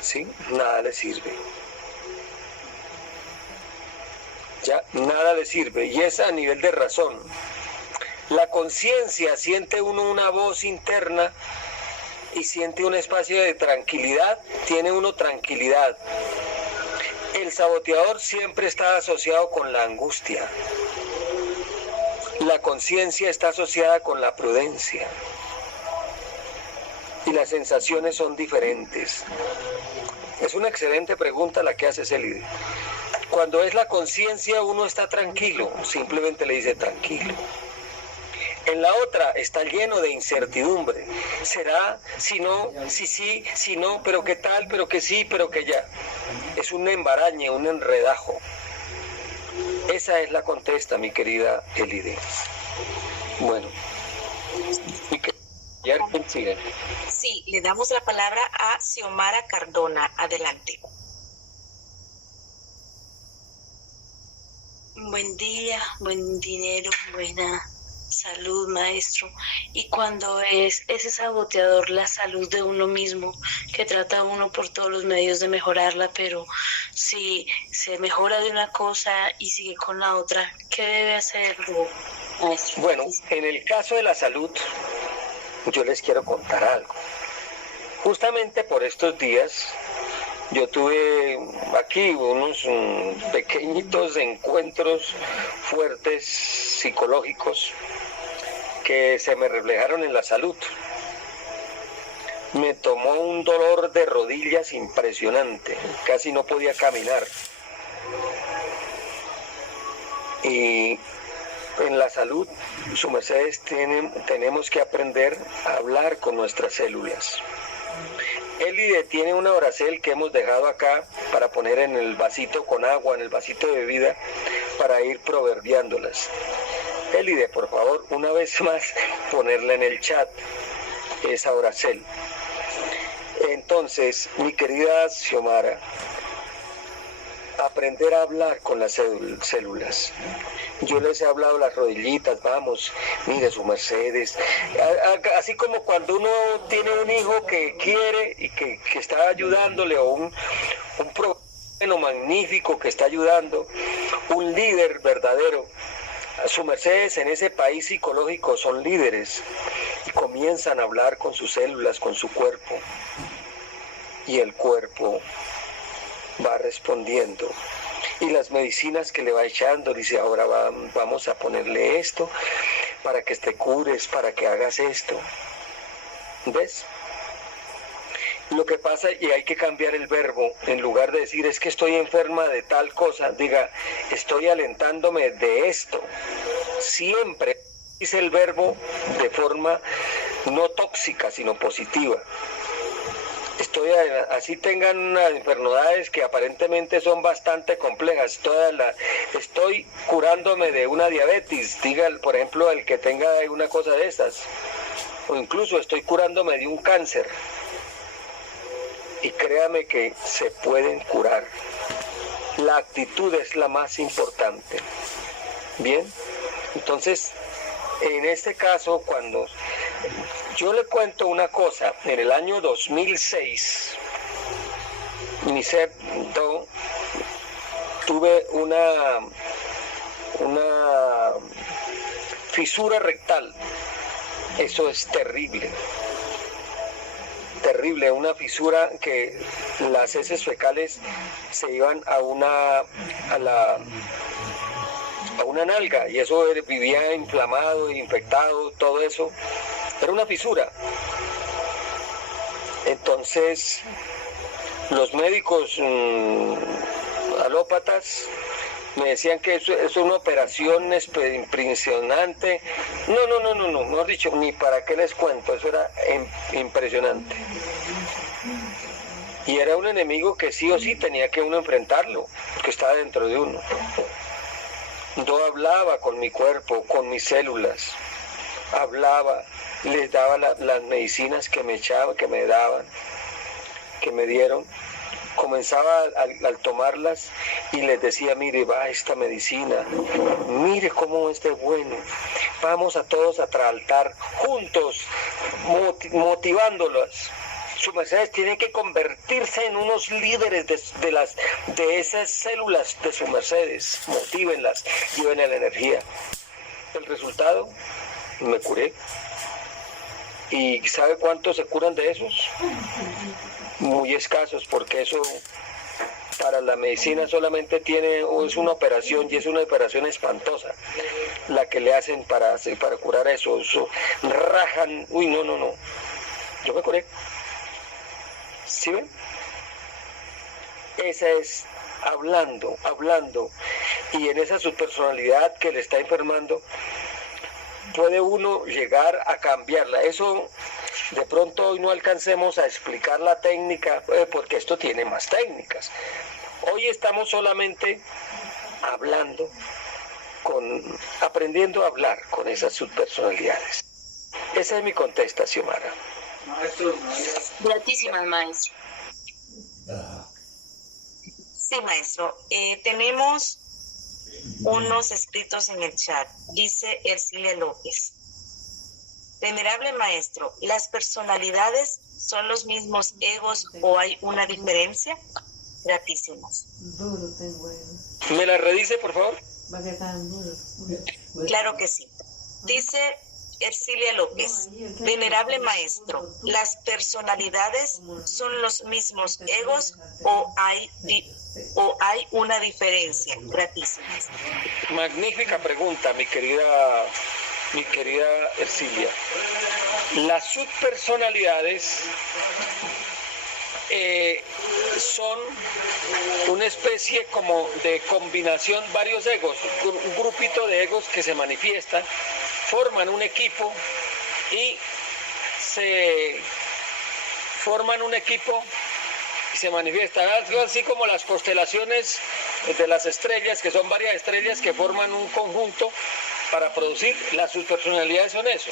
¿Sí? Nada le sirve. Ya, nada le sirve. Y es a nivel de razón. La conciencia, siente uno una voz interna y siente un espacio de tranquilidad, tiene uno tranquilidad. El saboteador siempre está asociado con la angustia. La conciencia está asociada con la prudencia. Y las sensaciones son diferentes. Es una excelente pregunta la que hace Elide. Cuando es la conciencia, uno está tranquilo, simplemente le dice tranquilo. En la otra está lleno de incertidumbre. ¿Será? Si no, si sí, si no, pero qué tal, pero que sí, pero que ya. Es un embarañe, un enredajo. Esa es la contesta, mi querida Elide. Bueno. ¿Quién sigue? Sí, le damos la palabra a Xiomara Cardona. Adelante. Buen día, buen dinero, buena salud, maestro. Y cuando es ese saboteador la salud de uno mismo, que trata uno por todos los medios de mejorarla, pero si se mejora de una cosa y sigue con la otra, ¿qué debe hacer? maestro. Bueno, en el caso de la salud, yo les quiero contar algo. Justamente por estos días, yo tuve aquí unos pequeñitos encuentros fuertes psicológicos que se me reflejaron en la salud. Me tomó un dolor de rodillas impresionante, casi no podía caminar. Y en la salud, su mercedes, tenemos que aprender a hablar con nuestras células. Elide tiene una oracel que hemos dejado acá para poner en el vasito con agua, en el vasito de bebida, para ir proverbiándolas. Elide, por favor, una vez más, ponerla en el chat, esa oracel. Entonces, mi querida Xiomara, aprender a hablar con las células. Yo les he hablado las rodillitas, vamos, mire su mercedes. Así como cuando uno tiene un hijo que quiere y que está ayudándole, o un prójimo magnífico que está ayudando, un líder verdadero. Su mercedes en ese país psicológico son líderes y comienzan a hablar con sus células, con su cuerpo. Y el cuerpo va respondiendo. Y las medicinas que le va echando, dice, ahora vamos a ponerle esto para que te cures, para que hagas esto. ¿Ves? Lo que pasa, y hay que cambiar el verbo, en lugar de decir, es que estoy enferma de tal cosa, diga, estoy alentándome de esto. Siempre dice el verbo de forma no tóxica, sino positiva. Así tengan unas enfermedades que aparentemente son bastante complejas, estoy curándome de una diabetes, diga, por ejemplo, el que tenga una cosa de esas, o incluso estoy curándome de un cáncer, y créame que se pueden curar. La actitud es la más importante. Bien, entonces, en este caso, cuando yo le cuento una cosa, en el año 2006, tuve una fisura rectal. Eso es terrible. Terrible, una fisura que las heces fecales se iban a una nalga, y eso vivía inflamado, infectado, todo eso. Era una fisura. Entonces, los médicos alópatas me decían que eso es una operación impresionante. No, mejor dicho, ni para qué les cuento, eso era impresionante. Y era un enemigo que sí o sí tenía que uno enfrentarlo, que estaba dentro de uno. Yo hablaba con mi cuerpo, con mis células, hablaba, les daba las medicinas que me echaban, que me daban, que me dieron. Comenzaba al tomarlas y les decía, mire, va esta medicina, mire cómo es de bueno, vamos a todos a traltar juntos, motivándolas. Su mercedes tienen que convertirse en unos líderes de esas células de su mercedes, motívenlas, llévenle la energía. El resultado, me curé. ¿Y sabe cuántos se curan de esos? Muy escasos, porque eso para la medicina solamente es una operación, y es una operación espantosa la que le hacen para curar eso. Rajan, no, yo me curé. ¿Sí ven? Esa es hablando, y en esa subpersonalidad que le está enfermando, puede uno llegar a cambiarla. Eso de pronto hoy no alcancemos a explicar la técnica, porque esto tiene más técnicas. Hoy estamos solamente aprendiendo a hablar con esas subpersonalidades. Esa es mi contestación, Xiomara. Gratísimas, maestro. Sí, maestro. Tenemos unos escritos en el chat. Dice Ercilia López. Venerable maestro, ¿las personalidades son los mismos egos o hay una diferencia? Gratísimas. ¿Me la redice, por favor? Claro que sí. Dice Ercilia López, venerable maestro, ¿las personalidades son los mismos egos o hay una diferencia? Gratísimas. Magnífica pregunta, mi querida Ercilia. Las subpersonalidades son una especie como de combinación, varios egos, un grupito de egos que se manifiestan, forman un equipo y se manifiestan, algo así como las constelaciones de las estrellas, que son varias estrellas que forman un conjunto para producir. Las subpersonalidades son eso,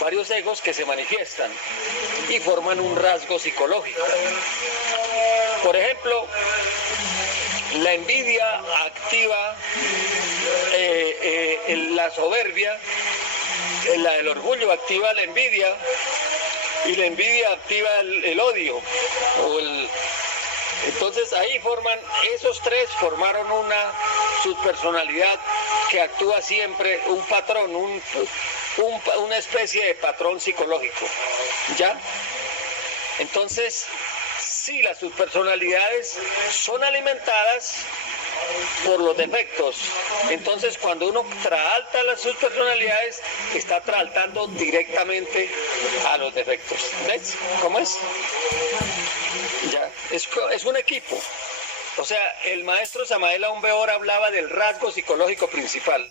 varios egos que se manifiestan y forman un rasgo psicológico. Por ejemplo, la envidia activa la soberbia, la del orgullo activa la envidia, y la envidia activa el odio. Entonces ahí esos tres formaron una subpersonalidad que actúa siempre un patrón, una especie de patrón psicológico, ¿ya? Entonces, sí, las subpersonalidades son alimentadas por los defectos. Entonces, cuando uno traalta las subpersonalidades, está traaltando directamente a los defectos. ¿Ves cómo es? Ya, es un equipo. O sea, el maestro Samael Aún Weor hablaba del rasgo psicológico principal.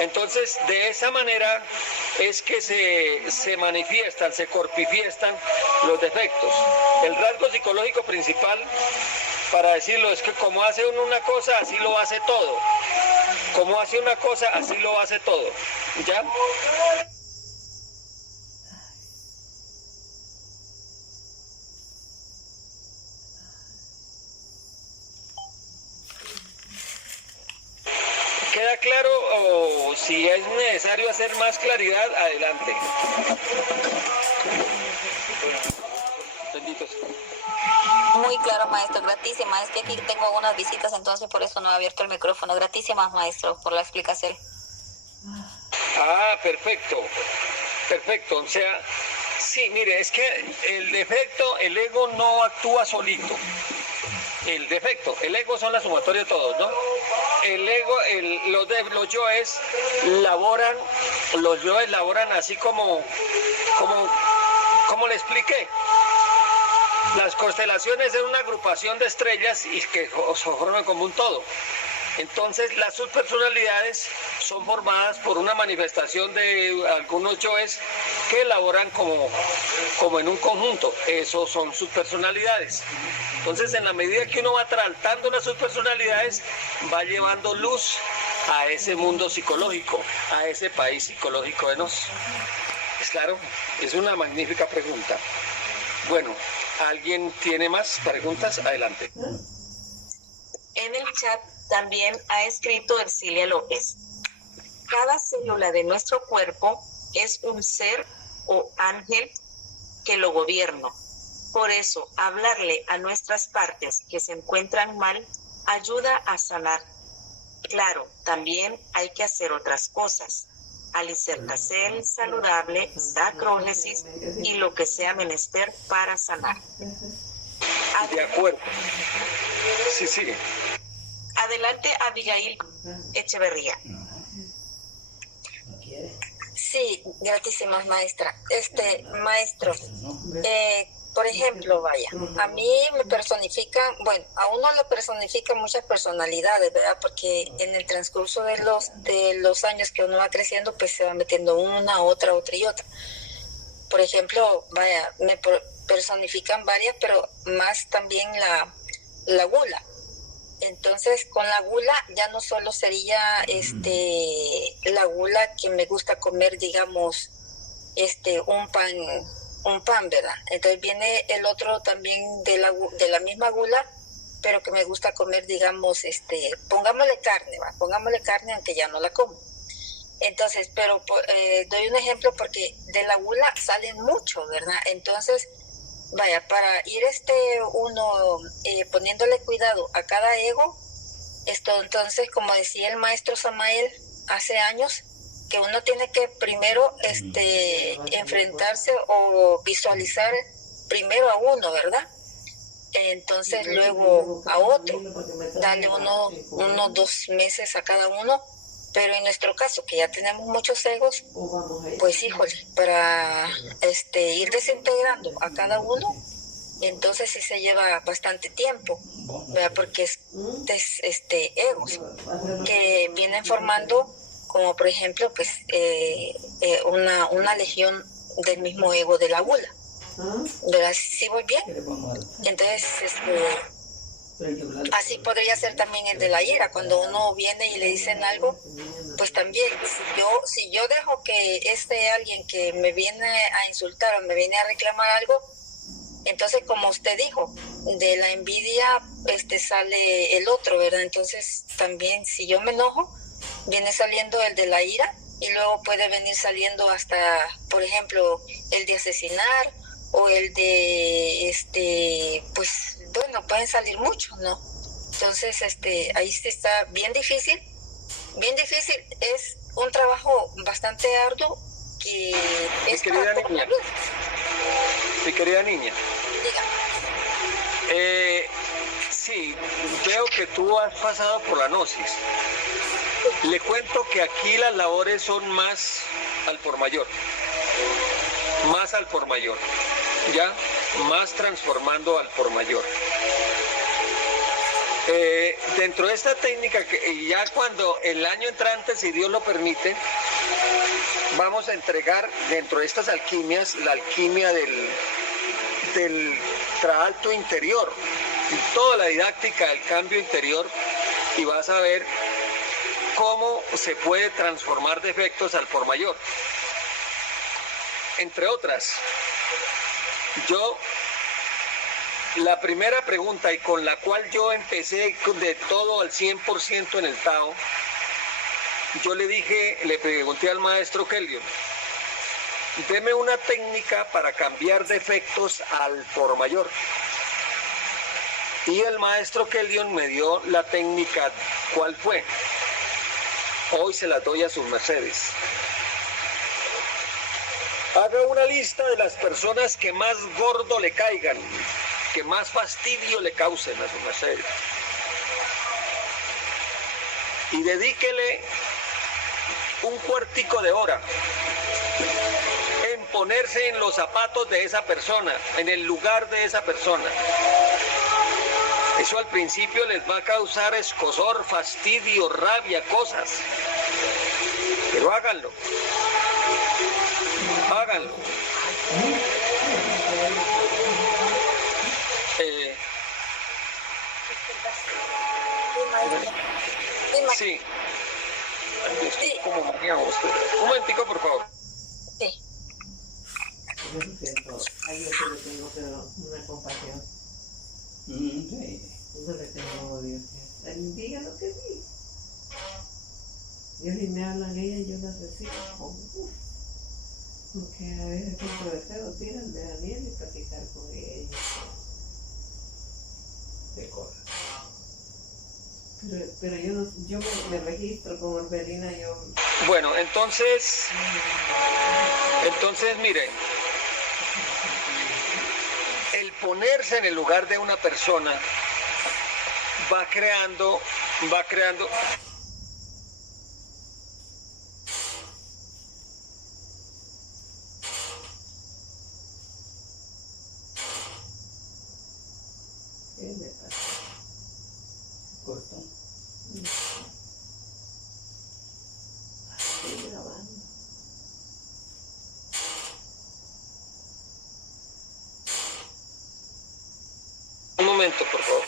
Entonces, de esa manera es que se manifiestan, se corpifiestan los defectos. El rasgo psicológico principal, para decirlo, es que como hace uno una cosa, así lo hace todo. Como hace una cosa, así lo hace todo. ¿Ya? ¿Queda claro o si es necesario hacer más claridad? Adelante. Benditos. Muy claro, maestro, gratísima. Es que aquí tengo unas visitas, entonces por eso no he abierto el micrófono. Gratísimas, maestro, por la explicación. Ah, perfecto. Perfecto. O sea, sí, mire, es que el defecto, el ego no actúa solito. El ego son la sumatoria de todos, ¿no? El ego, los yoes laboran así como le expliqué. Las constelaciones es una agrupación de estrellas y que se forman como un todo. Entonces las subpersonalidades son formadas por una manifestación de algunos yoes que elaboran como en un conjunto. Esos son subpersonalidades. Entonces, en la medida que uno va traaltando las subpersonalidades, va llevando luz a ese mundo psicológico, a ese país psicológico de nos. ¿Es claro? Es una magnífica pregunta. Bueno, ¿alguien tiene más preguntas? Adelante. En el chat también ha escrito Ercilia López. Cada célula de nuestro cuerpo es un ser o ángel que lo gobierna. Por eso, hablarle a nuestras partes que se encuentran mal ayuda a sanar. Claro, también hay que hacer otras cosas. Alicertacel, saludable, sacrógesis y lo que sea menester para sanar. De acuerdo. Sí, sigue. Adelante, Abigail Echeverría. Sí, gratísimas, maestra. Maestro, por ejemplo, vaya, a mí me personifican, bueno, a uno lo personifican muchas personalidades, ¿verdad? Porque en el transcurso de los años que uno va creciendo, pues se va metiendo una, otra y otra. Por ejemplo, vaya, me personifican varias, pero más también la gula. Entonces, con la gula ya no solo sería la gula que me gusta comer, digamos, un pan, ¿verdad? Entonces viene el otro también de la misma gula, pero que me gusta comer, digamos, pongámosle carne aunque ya no la como. Entonces, pero doy un ejemplo porque de la gula salen mucho, ¿verdad? Entonces, vaya, para ir uno poniéndole cuidado a cada ego, entonces, como decía el maestro Samael hace años, que uno tiene que primero enfrentarse o visualizar primero a uno, ¿verdad? Entonces luego a otro, darle unos 2 meses a cada uno, pero en nuestro caso, que ya tenemos muchos egos, pues híjole, para ir desintegrando a cada uno, entonces sí se lleva bastante tiempo, ¿verdad? Porque es egos que vienen formando, como por ejemplo, pues una legión del mismo ego de la gula, ¿verdad? ¿Sí voy bien? Entonces, así podría ser también el de la ira, cuando uno viene y le dicen algo, pues también, si yo dejo que alguien que me viene a insultar o me viene a reclamar algo, entonces, como usted dijo, de la envidia sale el otro, ¿verdad? Entonces, también si yo me enojo, viene saliendo el de la ira y luego puede venir saliendo hasta, por ejemplo, el de asesinar o el de, pues, bueno, pueden salir muchos, ¿no? Entonces, ahí sí está bien difícil, es un trabajo bastante arduo que es para toda la vida. Mi querida niña, Diga. sí, veo que tú has pasado por la gnosis. Le cuento que aquí las labores son más al por mayor, ¿ya? Más transformando al por mayor. Dentro de esta técnica, que ya cuando el año entrante, si Dios lo permite, vamos a entregar dentro de estas alquimias la alquimia del trasalto interior, toda la didáctica del cambio interior, y vas a ver cómo se puede transformar defectos al por mayor. Entre otras, la primera pregunta y con la cual yo empecé de todo al 100% en el Tao, yo le pregunté al maestro Kellion, deme una técnica para cambiar defectos al por mayor. Y el maestro Kellion me dio la técnica, ¿cuál fue? Hoy se la doy a sus mercedes. Haga una lista de las personas que más gordo le caigan, que más fastidio le causen a sus mercedes. Y dedíquele un cuartico de hora en ponerse en los zapatos de esa persona, en el lugar de esa persona. Eso al principio les va a causar escozor, fastidio, rabia, cosas. Pero háganlo. Háganlo. Sí. Estoy como mareado. Un momentico, por favor. Sí. Yo siento, ahí yo sí le tengo una compasión. Sí. Yo le tengo odio. Diga lo que diga. Yo si me hablan ellas, yo las recibo con gusto. Porque a veces siento deseo, tiran de Daniel y platicar con ellos. De cosas. Pero yo me registro como Orbelina, yo... Bueno, entonces miren, el ponerse en el lugar de una persona va creando ¿Qué me pasa? Corto. Estoy grabando. un momento, por favor.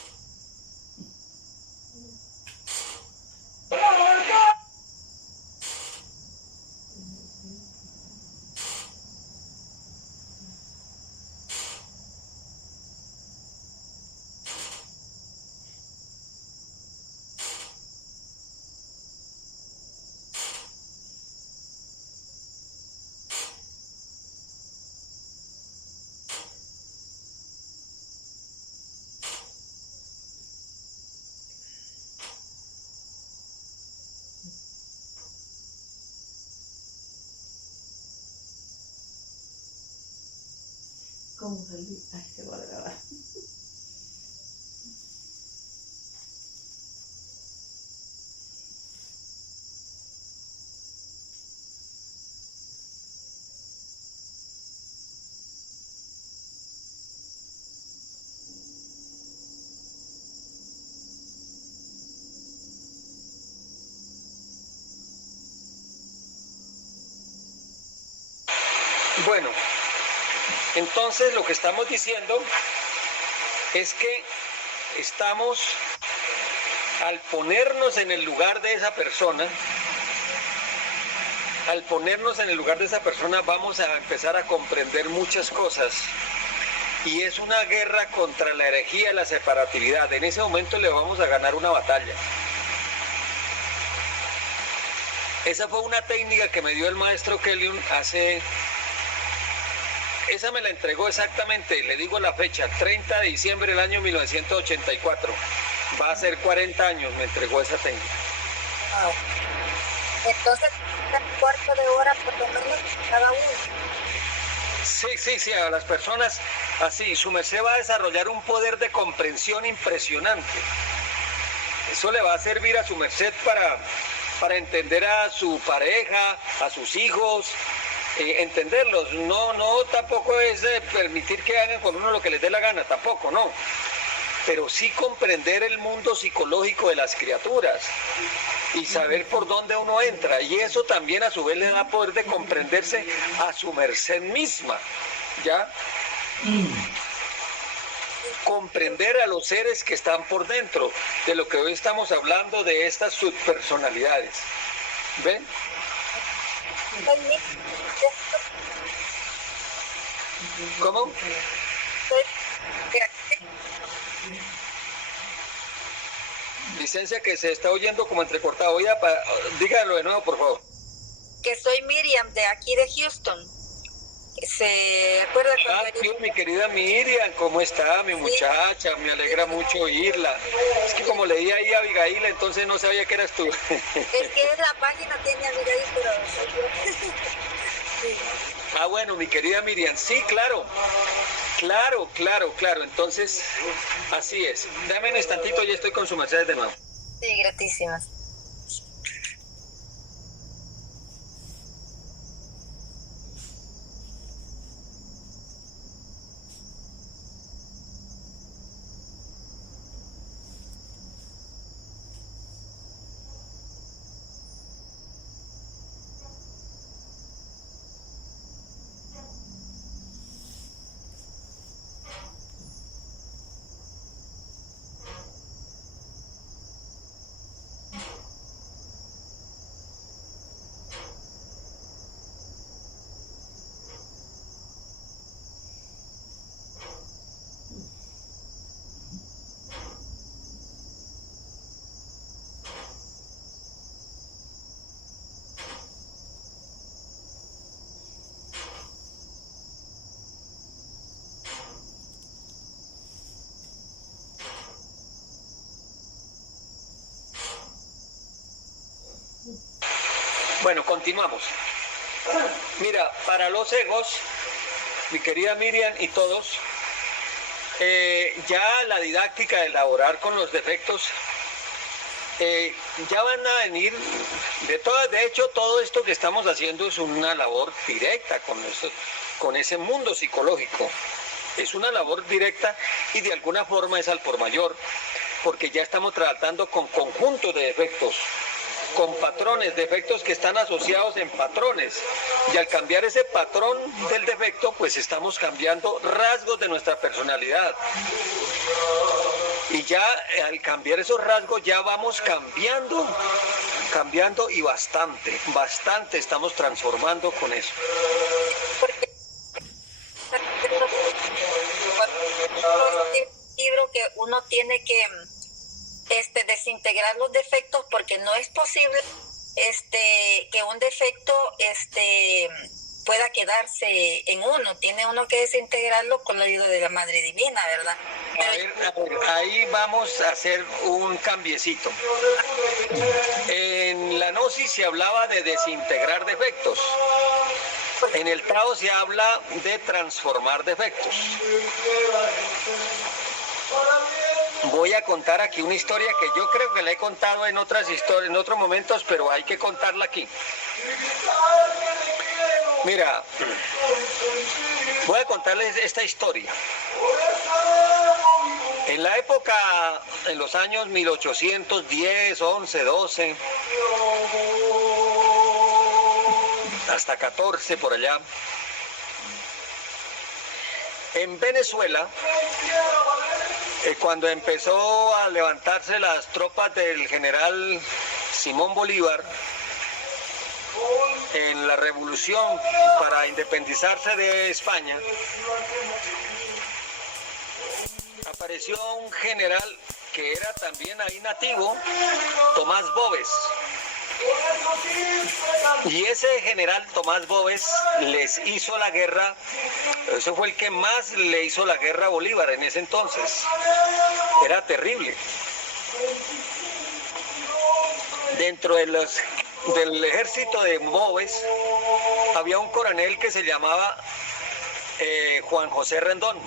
¿Cómo salí? Ay, se va a grabar. Bueno, entonces lo que estamos diciendo es que estamos, al ponernos en el lugar de esa persona, vamos a empezar a comprender muchas cosas. Y es una guerra contra la herejía y la separatividad. En ese momento le vamos a ganar una batalla. Esa fue una técnica que me dio el maestro Kelly esa me la entregó exactamente, le digo la fecha, 30 de diciembre del año 1984. Va a ser 40 años, me entregó esa técnica. Wow. Entonces, un cuarto de hora por lo menos cada uno. Sí, a las personas así, su merced va a desarrollar un poder de comprensión impresionante. Eso le va a servir a su merced para entender a su pareja, a sus hijos, entenderlos. No tampoco es permitir que hagan con uno lo que les dé la gana, tampoco, no. Pero sí comprender el mundo psicológico de las criaturas y saber por dónde uno entra. Y eso también a su vez le da poder de comprenderse a su merced misma, ¿ya? Comprender a los seres que están por dentro, de lo que hoy estamos hablando, de estas subpersonalidades. ¿Ven? ¿Cómo? Licencia, que se está oyendo como entrecortado. Oiga, díganlo de nuevo, por favor. Que soy Miriam, de aquí de Houston. ¿Se acuerda cuando mi querida Miriam, ¿cómo está mi muchacha? Me alegra mucho oírla. Es que como leí ahí a Abigail, entonces no sabía que eras tú. Es que la página tiene Abigail, pero... Sí. Ah, bueno, mi querida Miriam, sí, claro. Entonces, así es. Dame un instantito, ya estoy con su merced de nuevo. Sí, gratísimas. Bueno, continuamos. Mira, para los egos, mi querida Miriam y todos, ya la didáctica de elaborar con los defectos, ya van a venir, de hecho todo esto que estamos haciendo es una labor directa con ese mundo psicológico. Es una labor directa y de alguna forma es al por mayor, porque ya estamos tratando con conjuntos de defectos, con patrones, defectos que están asociados en patrones. Y al cambiar ese patrón del defecto, pues estamos cambiando rasgos de nuestra personalidad. Y ya al cambiar esos rasgos ya vamos cambiando y bastante estamos transformando con eso. Libro que uno tiene que desintegrar los defectos, porque no es posible que un defecto pueda quedarse en uno. Tiene uno que desintegrarlo con la ayuda de la Madre Divina, ¿verdad? A ver, ahí vamos a hacer un cambiecito. En la gnosis se hablaba de desintegrar defectos. En el Tao se habla de transformar defectos. Voy a contar aquí una historia que yo creo que la he contado en otras historias, en otros momentos, pero hay que contarla aquí. Mira, voy a contarles esta historia. En la época, en los años 1810, 11, 12, hasta 14 por allá, en Venezuela, cuando empezó a levantarse las tropas del general Simón Bolívar en la revolución para independizarse de España, apareció un general que era también ahí nativo, Tomás Boves. Y ese general Tomás Boves les hizo la guerra, ese fue el que más le hizo la guerra a Bolívar en ese entonces. Era terrible. Dentro del ejército de Boves había un coronel que se llamaba Juan José Rendón.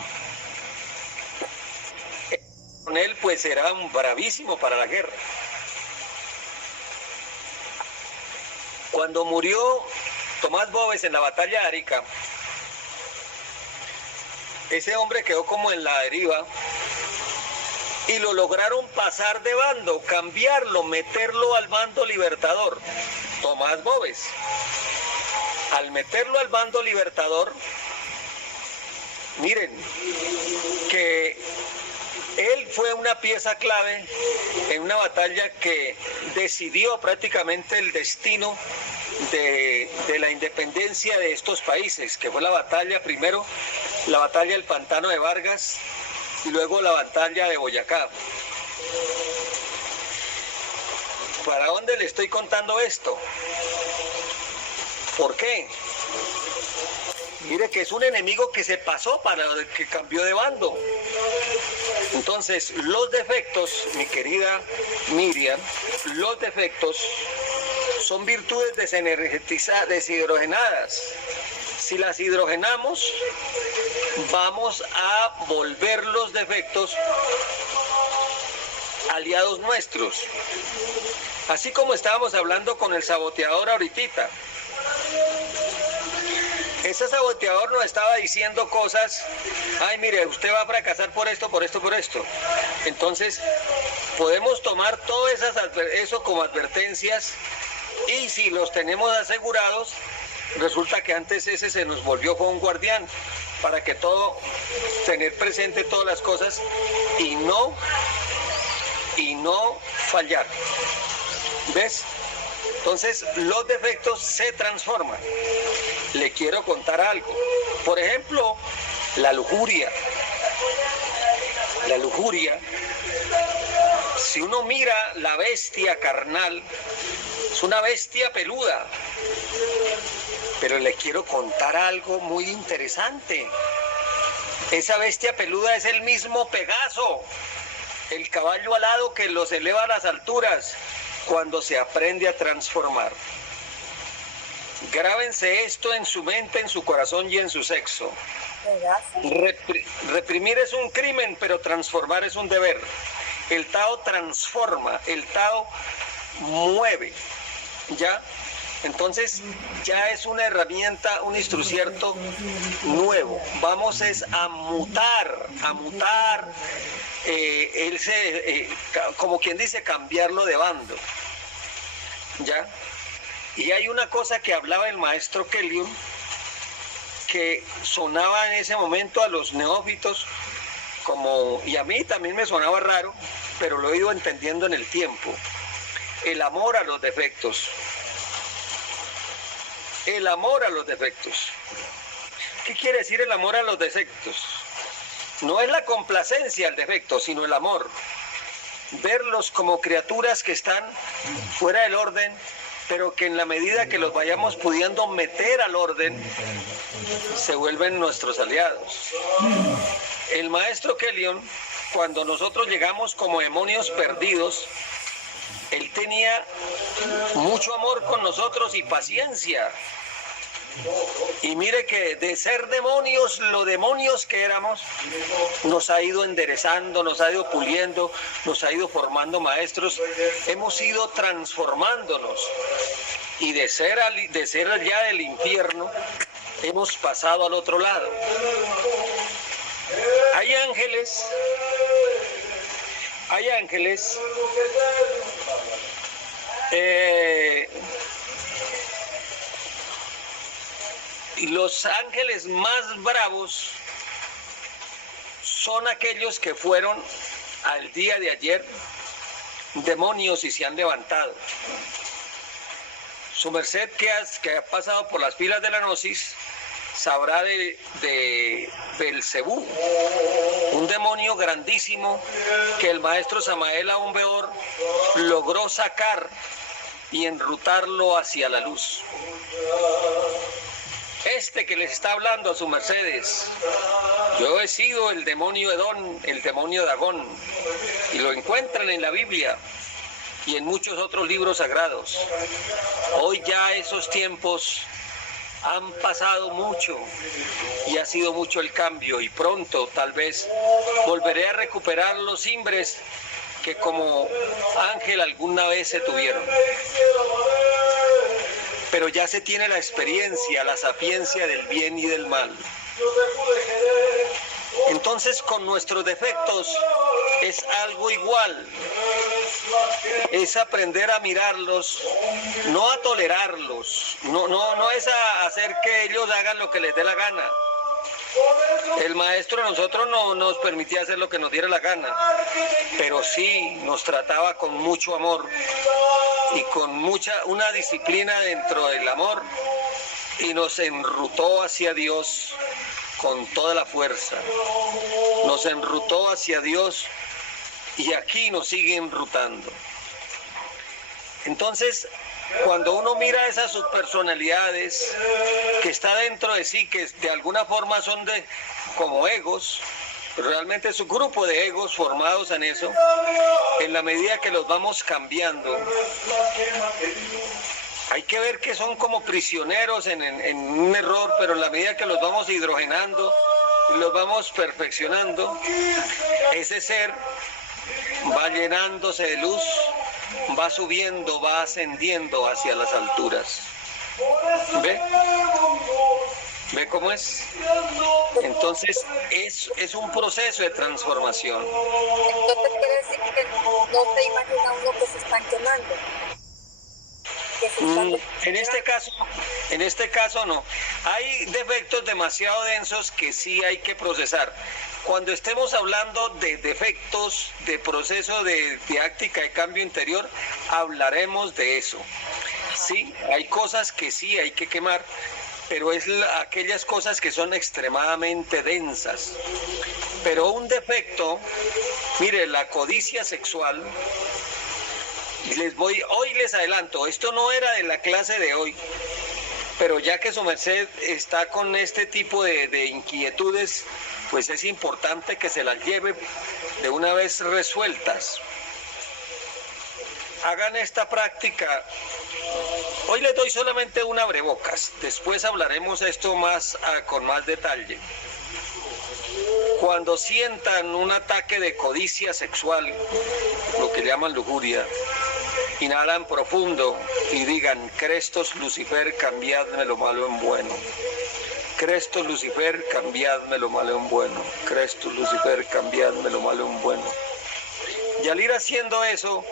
El coronel pues era un bravísimo para la guerra. Cuando murió Tomás Boves en la batalla de Arica, ese hombre quedó como en la deriva y lo lograron pasar de bando, cambiarlo, meterlo al bando libertador, Tomás Boves. Al meterlo al bando libertador, miren, que él fue una pieza clave en una batalla que decidió prácticamente el destino de la independencia de estos países, que fue la batalla, primero la batalla del Pantano de Vargas y luego la batalla de Boyacá. ¿Para dónde le estoy contando esto? ¿Por qué? Mire que es un enemigo que se pasó que cambió de bando. Entonces, los defectos, mi querida Miriam, los defectos son virtudes deshidrogenadas. Si las hidrogenamos, vamos a volver los defectos aliados nuestros. Así como estábamos hablando con el saboteador ahorita. Ese saboteador nos estaba diciendo cosas, ay mire, usted va a fracasar por esto, por esto, por esto. Entonces, podemos tomar todo eso como advertencias y si los tenemos asegurados, resulta que antes ese se nos volvió fue un guardián para que tener presente todas las cosas y no fallar. ¿Ves? Entonces, los defectos se transforman. Le quiero contar algo. Por ejemplo, la lujuria. La lujuria, si uno mira la bestia carnal, es una bestia peluda. Pero le quiero contar algo muy interesante. Esa bestia peluda es el mismo Pegaso, el caballo alado que los eleva a las alturas cuando se aprende a transformar. Grábense esto en su mente, en su corazón y en su sexo. Reprimir es un crimen, pero transformar es un deber. El Tao transforma, el Tao mueve, ¿ya? Entonces ya es una herramienta, un instrucierto nuevo. Vamos a mutar, como quien dice, cambiarlo de bando, ¿ya? Y hay una cosa que hablaba el maestro Kelly, que sonaba en ese momento a los neófitos, y a mí también me sonaba raro, pero lo he ido entendiendo en el tiempo. El amor a los defectos. El amor a los defectos. ¿Qué quiere decir el amor a los defectos? No es la complacencia al defecto, sino el amor. Verlos como criaturas que están fuera del orden, pero que en la medida que los vayamos pudiendo meter al orden, se vuelven nuestros aliados. El maestro Kellion, cuando nosotros llegamos como demonios perdidos, él tenía mucho amor con nosotros y paciencia. Y mire que de ser demonios, los demonios que éramos, nos ha ido enderezando, nos ha ido puliendo, nos ha ido formando maestros, hemos ido transformándonos. Y de ser allá del infierno, hemos pasado al otro lado. Hay ángeles, y los ángeles más bravos son aquellos que fueron al día de ayer demonios y se han levantado. Su merced que ha pasado por las filas de la Gnosis sabrá de Belcebú, un demonio grandísimo que el maestro Samael Aún Weor logró sacar y enrutarlo hacia la luz. Este que les está hablando a sus mercedes, yo he sido el demonio Edón, el demonio Dagón, y lo encuentran en la Biblia y en muchos otros libros sagrados. Hoy ya esos tiempos han pasado mucho y ha sido mucho el cambio, y pronto tal vez volveré a recuperar los cimbres que como ángel alguna vez se tuvieron. Pero ya se tiene la experiencia, la sapiencia del bien y del mal. Entonces con nuestros defectos es algo igual. Es aprender a mirarlos, no a tolerarlos, no es a hacer que ellos hagan lo que les dé la gana. El maestro a nosotros no nos permitía hacer lo que nos diera la gana, pero sí nos trataba con mucho amor y con una disciplina dentro del amor, y nos enrutó hacia Dios con toda la fuerza. Nos enrutó hacia Dios y aquí nos sigue enrutando. Entonces, cuando uno mira esas subpersonalidades que está dentro de sí, que de alguna forma son como egos, pero realmente es un grupo de egos formados en eso, en la medida que los vamos cambiando, hay que ver que son como prisioneros en un error, pero en la medida que los vamos hidrogenando y los vamos perfeccionando, ese ser va llenándose de luz, va subiendo, va ascendiendo hacia las alturas. ¿Ve? ¿Ve cómo es? Entonces es un proceso de transformación. Entonces quiere decir que no se imagina uno que se están quemando. En este caso no. Hay defectos demasiado densos que sí hay que procesar. Cuando estemos hablando de defectos, de proceso de didáctica de cambio interior, hablaremos de eso. Sí, hay cosas que sí hay que quemar, pero es aquellas cosas que son extremadamente densas. Pero un defecto, mire, la codicia sexual, hoy les adelanto, esto no era de la clase de hoy, pero ya que su merced está con este tipo de inquietudes, pues es importante que se las lleve de una vez resueltas. Hagan esta práctica. Hoy les doy solamente un abrebocas, después hablaremos esto con más detalle. Cuando sientan un ataque de codicia sexual, lo que llaman lujuria, inhalan profundo y digan: Crestos Lucifer, cambiadme lo malo en bueno. Crestos Lucifer, cambiadme lo malo en bueno. Crestos Lucifer, cambiadme lo malo en bueno. Y al ir haciendo eso,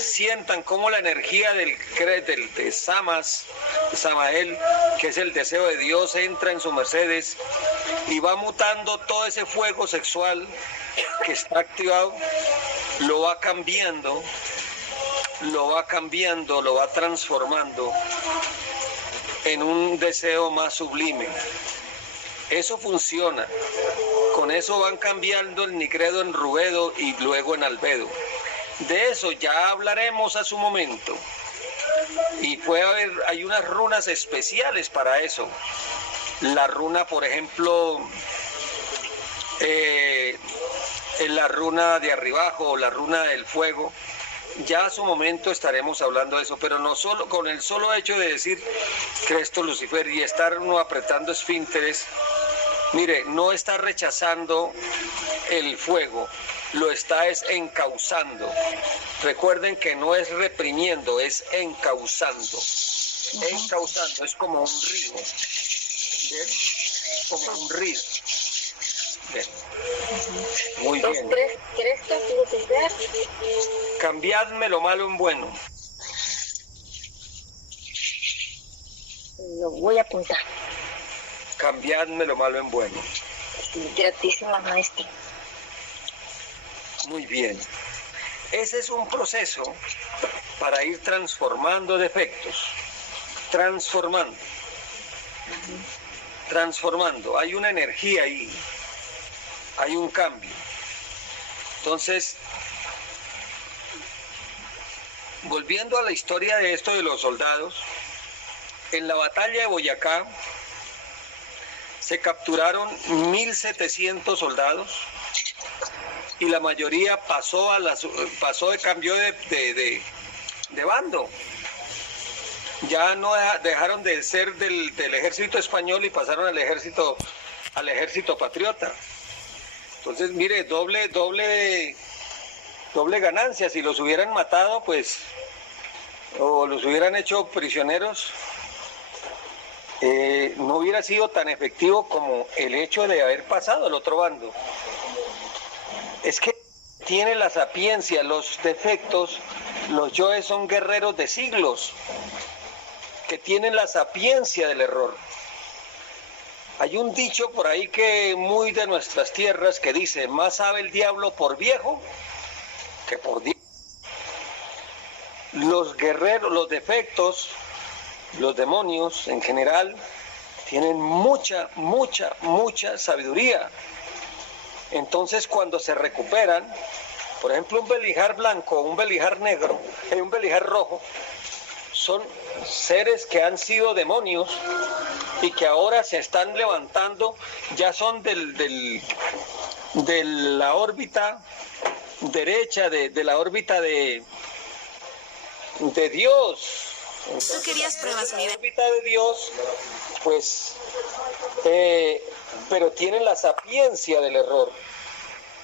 sientan cómo la energía de Samael, que es el deseo de Dios, entra en sus mercedes y va mutando todo ese fuego sexual que está activado, lo va cambiando, lo va transformando en un deseo más sublime. Eso funciona. Con eso van cambiando el nicredo en rubedo y luego en albedo. De eso ya hablaremos a su momento. Y hay unas runas especiales para eso. La runa, por ejemplo, en la runa de arribajo, o la runa del fuego, Ya a su momento estaremos hablando de eso, pero no solo con el solo hecho de decir Cristo Lucifer y estar uno apretando esfínteres, mire, no está rechazando el fuego, lo está es encauzando. Recuerden que no es reprimiendo, es encauzando. Encauzando, es como un río. ¿Bien? Como un río. Bien. Muy bien. Cristo Lucifer. Cambiadme lo malo en bueno. Lo voy a apuntar. Cambiadme lo malo en bueno. Gratísima, maestro. Muy bien. Ese es un proceso para ir transformando defectos. Transformando. Transformando. Hay una energía ahí. Hay un cambio. Entonces, volviendo a la historia de esto de los soldados, en la batalla de Boyacá se capturaron 1.700 soldados y la mayoría cambió de bando. Ya no dejaron de ser del ejército español y pasaron al ejército patriota. Entonces, mire, doble ganancia. Si los hubieran matado, pues, o los hubieran hecho prisioneros, no hubiera sido tan efectivo como el hecho de haber pasado al otro bando. Es que tiene la sapiencia, los defectos, los yoes son guerreros de siglos, que tienen la sapiencia del error. Hay un dicho por ahí que muy de nuestras tierras que dice, más sabe el diablo por viejo que por Dios. Los guerreros, los defectos, los demonios en general, tienen mucha sabiduría. Entonces cuando se recuperan, por ejemplo un belijar blanco, un belijar negro, un belijar rojo, son seres que han sido demonios y que ahora se están levantando, ya son de la órbita derecha, de la órbita de Dios. Entonces, ¿tú querías pruebas, mi la órbita de Dios, pues, pero tienen la sapiencia del error.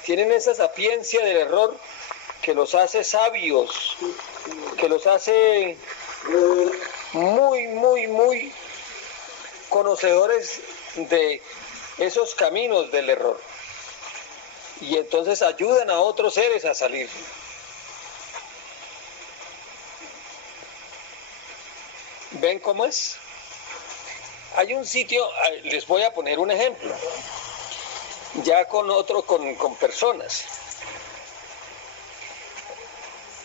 Tienen esa sapiencia del error que los hace sabios, que los hace muy conocedores de esos caminos del error. Y entonces ayudan a otros seres a salir. ¿Ven cómo es? Hay un sitio, les voy a poner un ejemplo, ya con personas.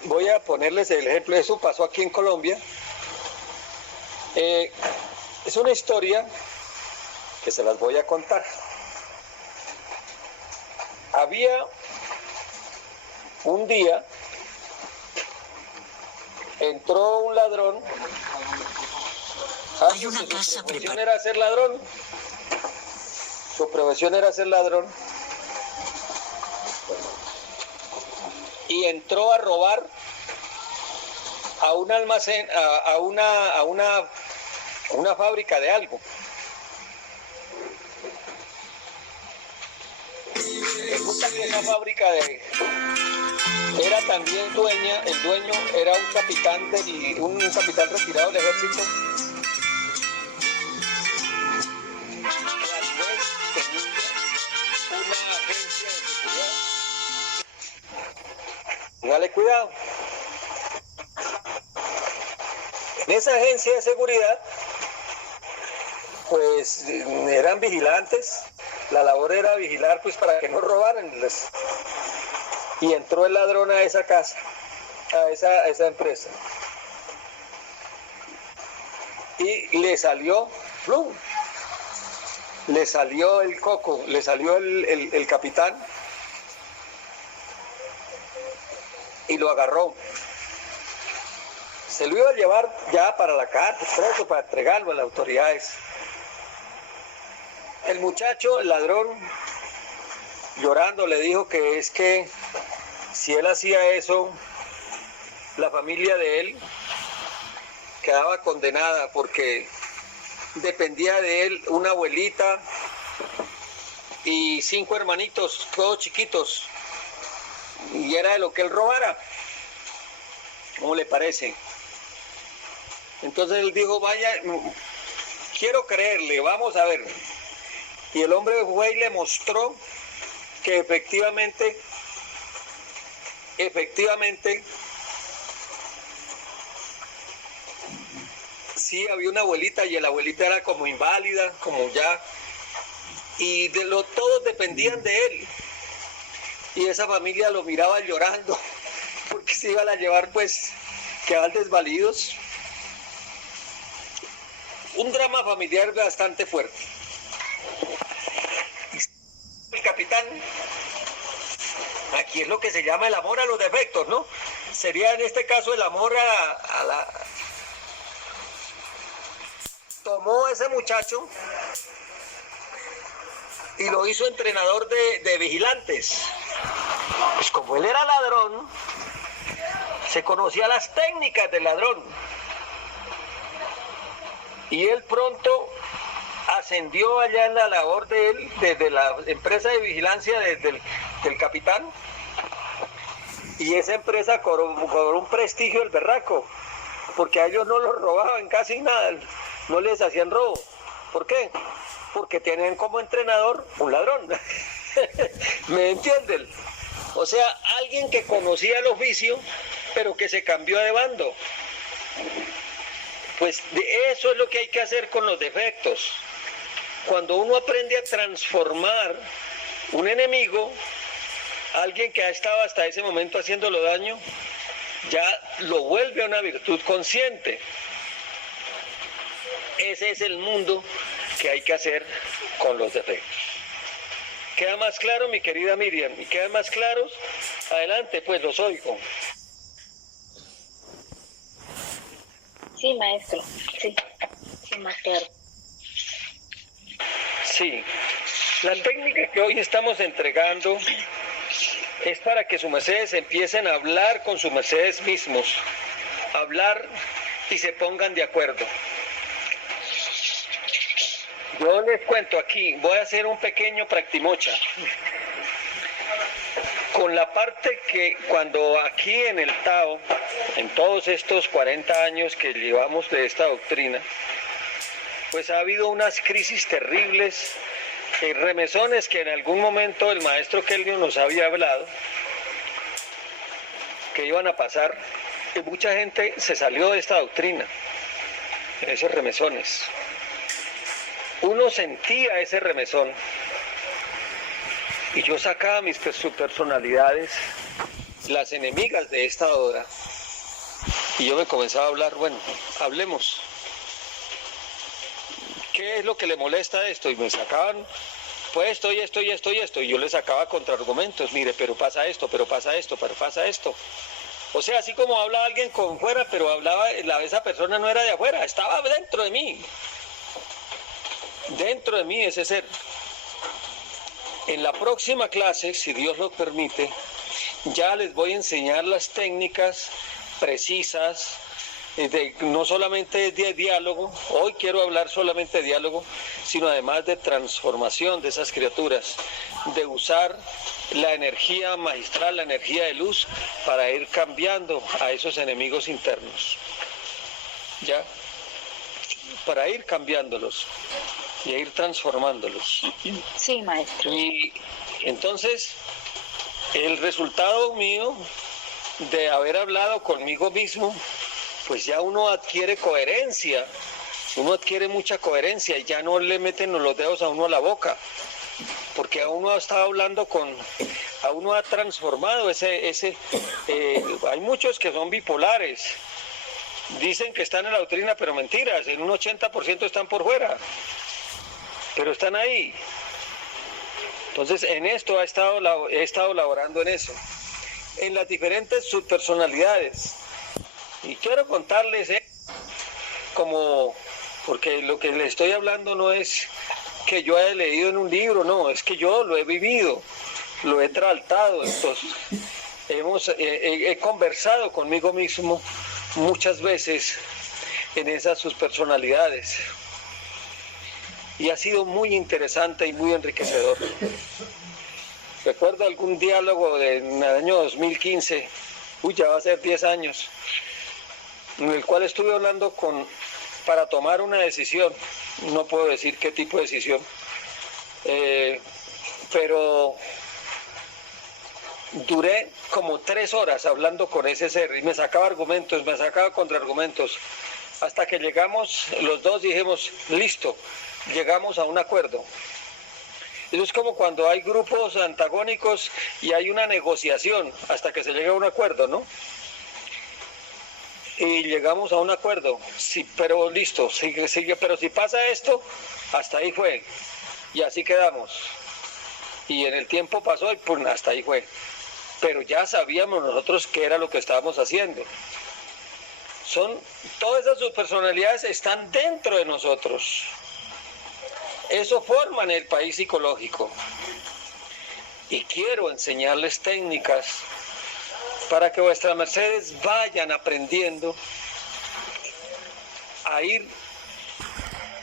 Voy a ponerles el ejemplo, eso pasó aquí en Colombia. Es una historia que se las voy a contar. Había un día, entró un ladrón. Hay una casa preparada. Su profesión era ser ladrón. Su profesión era ser ladrón. Y entró a robar a un almacén, a una fábrica de algo. Resulta que esa fábrica era también el dueño era un capitán retirado del ejército. Que a su vez tenía una agencia de seguridad. Dale cuidado. En esa agencia de seguridad, pues eran vigilantes. La labor era vigilar, pues, para que no robaran. Y entró el ladrón a esa casa, a esa empresa. Y le salió, ¡plum! Le salió el coco, le salió el capitán y lo agarró. Se lo iba a llevar ya para la cárcel, preso, para entregarlo a las autoridades. El muchacho, el ladrón, llorando, le dijo que es que si él hacía eso, la familia de él quedaba condenada porque dependía de él una abuelita y 5 hermanitos, todos chiquitos, y era de lo que él robara. ¿Cómo le parece? Entonces él dijo, vaya, quiero creerle, vamos a ver. Y el hombre fue y le mostró que efectivamente, sí había una abuelita y la abuelita era como inválida, como ya, y todos dependían de él. Y esa familia lo miraba llorando, porque se iban a llevar, pues, quedaban desvalidos. Un drama familiar bastante fuerte. El capitán, aquí es lo que se llama el amor a los defectos, ¿no? Sería en este caso el amor a la... Tomó a ese muchacho y lo hizo entrenador de vigilantes. Pues como él era ladrón, se conocía las técnicas del ladrón. Y él pronto ascendió allá en la labor de él, desde la empresa de vigilancia del capitán. Y esa empresa cobró un prestigio del berraco, porque a ellos no los robaban casi nada, no les hacían robo. ¿Por qué? Porque tienen como entrenador un ladrón. ¿Me entienden? O sea, alguien que conocía el oficio, pero que se cambió de bando. Pues de eso es lo que hay que hacer con los defectos. Cuando uno aprende a transformar un enemigo, alguien que ha estado hasta ese momento haciéndolo daño, ya lo vuelve a una virtud consciente. Ese es el mundo que hay que hacer con los defectos. ¿Queda más claro, mi querida Miriam? ¿Y quedan más claros? Adelante, pues los oigo. Sí, maestro, sí, más claro. Sí, la técnica que hoy estamos entregando es para que sus mercedes empiecen a hablar con sus mercedes mismos, hablar y se pongan de acuerdo. Yo les cuento aquí, voy a hacer un pequeño practimocha. Con la parte que cuando aquí en el Tao, en todos estos 40 años que llevamos de esta doctrina, pues ha habido unas crisis terribles, remesones que en algún momento el maestro Kelvin nos había hablado, que iban a pasar, y mucha gente se salió de esta doctrina, en esos remesones. Uno sentía ese remesón, y yo sacaba mis personalidades, las enemigas de esta hora, y yo me comenzaba a hablar, bueno, hablemos. ¿Qué es lo que le molesta a esto? Y me sacaban, pues esto y esto y esto y esto, y yo les sacaba contraargumentos, mire, pero pasa esto, pero pasa esto, pero pasa esto. O sea, así como habla alguien con fuera, pero hablaba, esa persona no era de afuera, estaba dentro de mí. Dentro de mí ese ser. En la próxima clase, si Dios lo permite, ya les voy a enseñar las técnicas precisas, no solamente de diálogo, hoy quiero hablar solamente de diálogo, sino además de transformación de esas criaturas, de usar la energía magistral, la energía de luz, para ir cambiando a esos enemigos internos. ¿Ya? Para ir cambiándolos y ir transformándolos. Sí, maestro. Y entonces, el resultado mío de haber hablado conmigo mismo, pues ya uno adquiere coherencia, uno adquiere mucha coherencia y ya no le meten los dedos a uno a la boca, porque a uno ha estado hablando a uno ha transformado hay muchos que son bipolares, dicen que están en la doctrina, pero mentiras, en un 80% están por fuera, pero están ahí. Entonces en esto he estado laborando en eso, en las diferentes subpersonalidades. Y quiero contarles, porque lo que les estoy hablando no es que yo haya leído en un libro, no, es que yo lo he vivido, lo he tratado. He conversado conmigo mismo muchas veces en esas subpersonalidades y ha sido muy interesante y muy enriquecedor. Recuerdo algún diálogo en el año 2015, ya va a ser 10 años, en el cual estuve hablando para tomar una decisión. No puedo decir qué tipo de decisión, pero duré como 3 horas hablando con ese ser y me sacaba argumentos, me sacaba contraargumentos, hasta que llegamos, los dos dijimos, listo, llegamos a un acuerdo. Eso es como cuando hay grupos antagónicos y hay una negociación hasta que se llega a un acuerdo, ¿no? Y llegamos a un acuerdo, sí, pero listo, sigue, pero si pasa esto, hasta ahí fue, y así quedamos. Y en el tiempo pasó y pues hasta ahí fue. Pero ya sabíamos nosotros qué era lo que estábamos haciendo. Todas esas subpersonalidades están dentro de nosotros. Eso forman el país psicológico. Y quiero enseñarles técnicas para que vuestras mercedes vayan aprendiendo a ir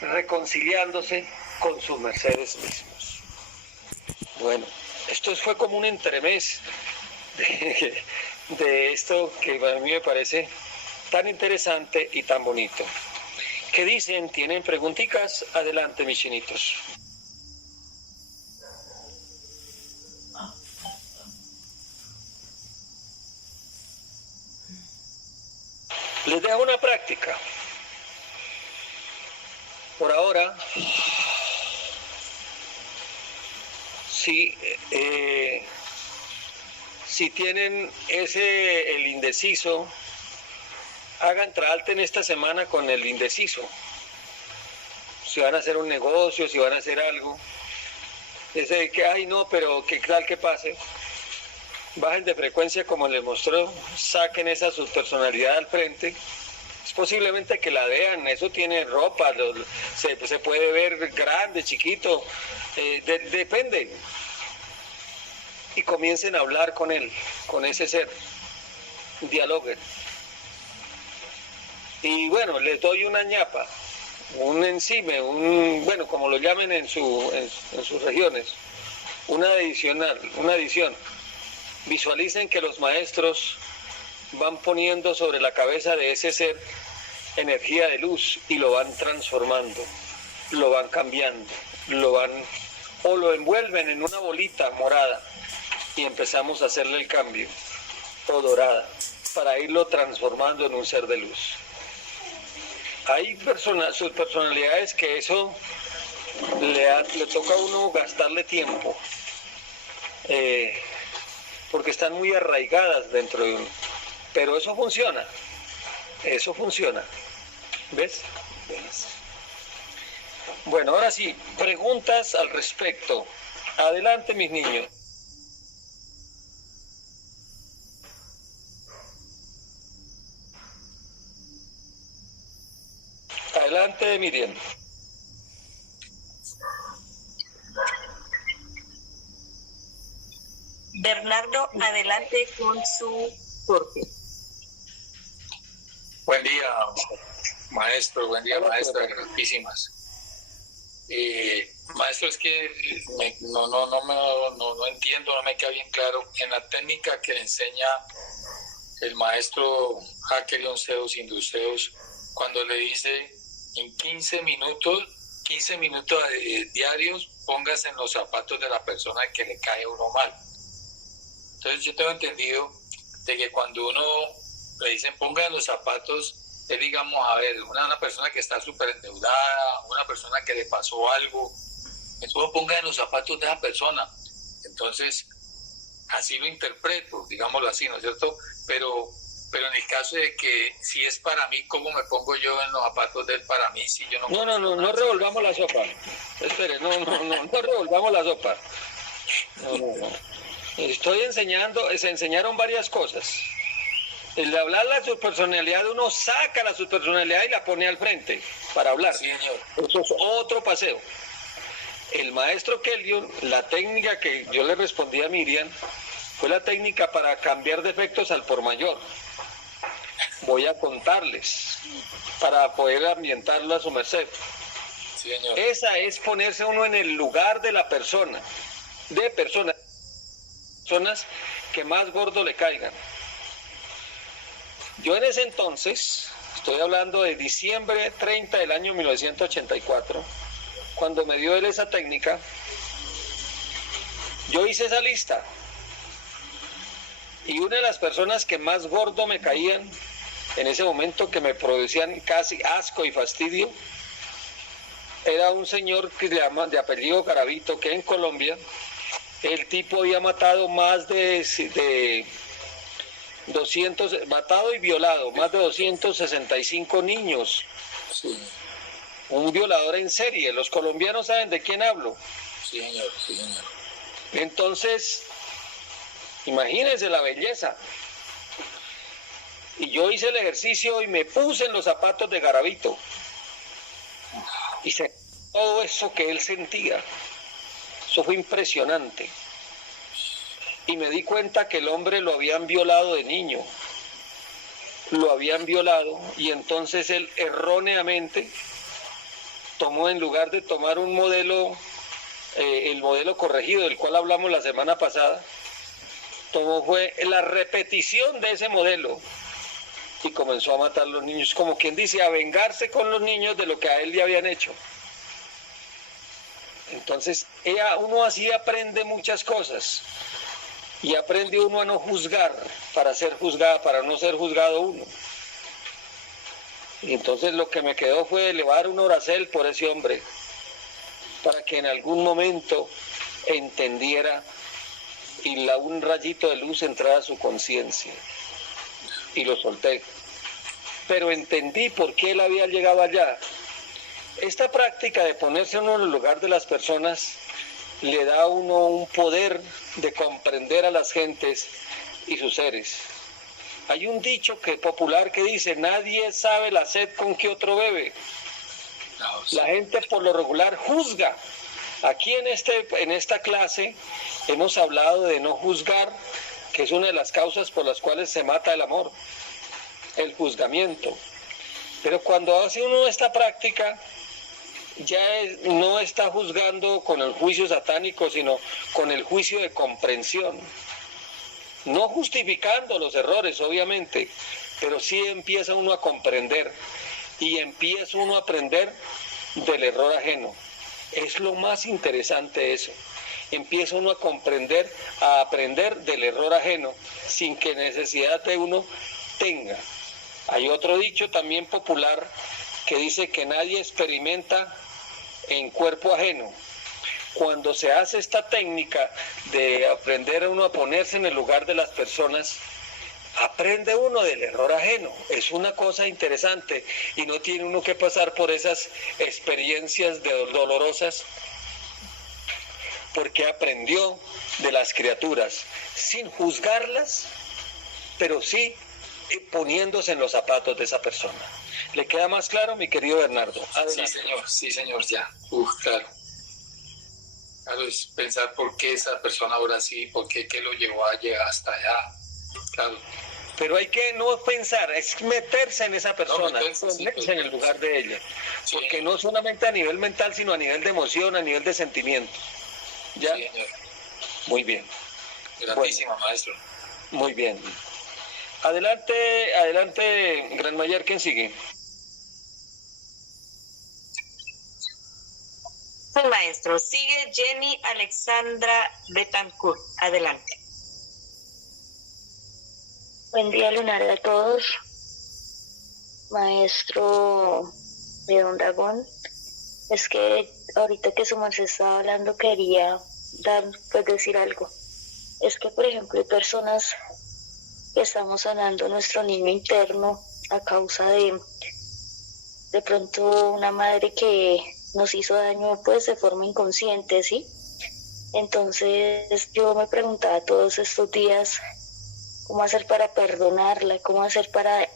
reconciliándose con sus mercedes mismos. Bueno, esto fue como un entremés de esto que a mí me parece tan interesante y tan bonito. ¿Qué dicen? ¿Tienen preguntitas? Adelante, mis chinitos. Les dejo una práctica. Por ahora, si tienen el indeciso, traten esta semana con el indeciso. Si van a hacer un negocio, si van a hacer algo, ese de que, ay no, pero qué tal que pase, bajen de frecuencia como les mostró, saquen esa subpersonalidad al frente. Es posiblemente que la vean, eso tiene ropa, se puede ver grande, chiquito, depende. Y comiencen a hablar con él, con ese ser, dialoguen. Y bueno, les doy una ñapa, un encime, bueno, como lo llamen en sus regiones, una adición. Visualicen que los maestros van poniendo sobre la cabeza de ese ser energía de luz y lo van transformando, lo van cambiando, o lo envuelven en una bolita morada y empezamos a hacerle el cambio, o dorada, para irlo transformando en un ser de luz. Hay sus personalidades que eso le toca a uno gastarle tiempo, porque están muy arraigadas dentro de uno. Pero eso funciona. ¿Ves? Bueno, ahora sí, preguntas al respecto. Adelante, mis niños. Adelante, Miriam. Bernardo, adelante con su corte. Buen día, maestro. Buen día, maestra. Grandísimas. Maestro, es que no entiendo, no me queda bien claro. En la técnica que le enseña el maestro Hakerion Zeus Induceus, cuando le dice en 15 minutos diarios, póngase en los zapatos de la persona que le cae a uno mal. Entonces yo tengo entendido de que cuando uno le dicen ponga en los zapatos, es digamos, a ver, una persona que está súper endeudada, una persona que le pasó algo, entonces ponga en los zapatos de esa persona. Entonces, así lo interpreto, digámoslo así, ¿no es cierto? Pero en el caso de que si es para mí, ¿cómo me pongo yo en los zapatos de él para mí si yo no... No revolvamos la sopa. Espere, no revolvamos la sopa. No. Estoy enseñando, se enseñaron varias cosas. El de hablar la subpersonalidad de uno saca la subpersonalidad y la pone al frente para hablar. Sí, señor. Eso es otro paseo. El maestro Kelvin, la técnica que yo le respondí a Miriam, Fue la técnica para cambiar defectos al por mayor. Voy a contarles para poder ambientarlo a su merced. Sí, señor. Esa es ponerse uno en el lugar de la persona, de personas que más gordo le caigan. Yo en ese entonces, estoy hablando de diciembre 30 del año 1984, cuando me dio él esa técnica, yo hice esa lista. Y una de las personas que más gordo me caían en ese momento, que me producían casi asco y fastidio, era un señor que se llama de apellido Garavito, que en Colombia el tipo había matado más de 200, matado y violado más de 265 niños. Sí. Un violador en serie. Los colombianos saben de quién hablo. Sí, señor, sí, señor. Entonces, imagínense la belleza. Y yo hice el ejercicio y me puse en los zapatos de Garavito. Y todo eso que él sentía. Eso fue impresionante. Y me di cuenta que el hombre lo habían violado de niño. Lo habían violado y entonces él erróneamente tomó, en lugar de tomar un modelo, el modelo corregido del cual hablamos la semana pasada, fue la repetición de ese modelo y comenzó a matar a los niños, como quien dice, a vengarse con los niños de lo que a él le habían hecho. Entonces, uno así aprende muchas cosas y aprende uno a no juzgar para no ser juzgado uno. Y entonces lo que me quedó fue elevar un oracel por ese hombre para que en algún momento entendiera y un rayito de luz entrara a su conciencia. Y lo solté. Pero entendí por qué él había llegado allá. Esta práctica de ponerse uno en el lugar de las personas le da a uno un poder de comprender a las gentes y sus seres. Hay un dicho popular que dice: nadie sabe la sed con que otro bebe. La gente por lo regular juzga. Aquí en esta clase hemos hablado de no juzgar, que es una de las causas por las cuales se mata el amor, el juzgamiento. Pero cuando hace uno esta práctica, no está juzgando con el juicio satánico, sino con el juicio de comprensión. No justificando los errores, obviamente, pero sí empieza uno a comprender y empieza uno a aprender del error ajeno. Es lo más interesante eso. Empieza uno a aprender del error ajeno sin que necesidad de uno tenga. Hay otro dicho también popular que dice que nadie experimenta en cuerpo ajeno. Cuando se hace esta técnica de aprender a uno a ponerse en el lugar de las personas, aprende uno del error ajeno. Es una cosa interesante y no tiene uno que pasar por esas experiencias dolorosas, porque aprendió de las criaturas sin juzgarlas, pero sí poniéndose en los zapatos de esa persona. ¿Le queda más claro, mi querido Bernardo? Adelante. Sí señor, ya. Claro. Claro, es pensar por qué esa persona ahora sí, por qué lo llevó a llegar hasta allá. Claro. Pero hay que no pensar, es meterse en esa persona, ponerse en el lugar de ella. Sí. Porque no solamente a nivel mental, sino a nivel de emoción, a nivel de sentimiento. ¿Ya? Sí, señor. Muy bien. Gratísimo, maestro. Muy bien. Adelante, Gran Mayer, ¿quién sigue? Sí, maestro. Sigue Jenny Alexandra Betancourt. Adelante. Buen día, lunar a todos. Maestro Edón. Es que ahorita que su merced estaba hablando quería decir algo. Es que, por ejemplo, hay personas que estamos sanando nuestro niño interno a causa de pronto una madre que nos hizo daño pues de forma inconsciente, ¿sí? Entonces yo me preguntaba todos estos días cómo hacer para perdonarla, cómo hacer para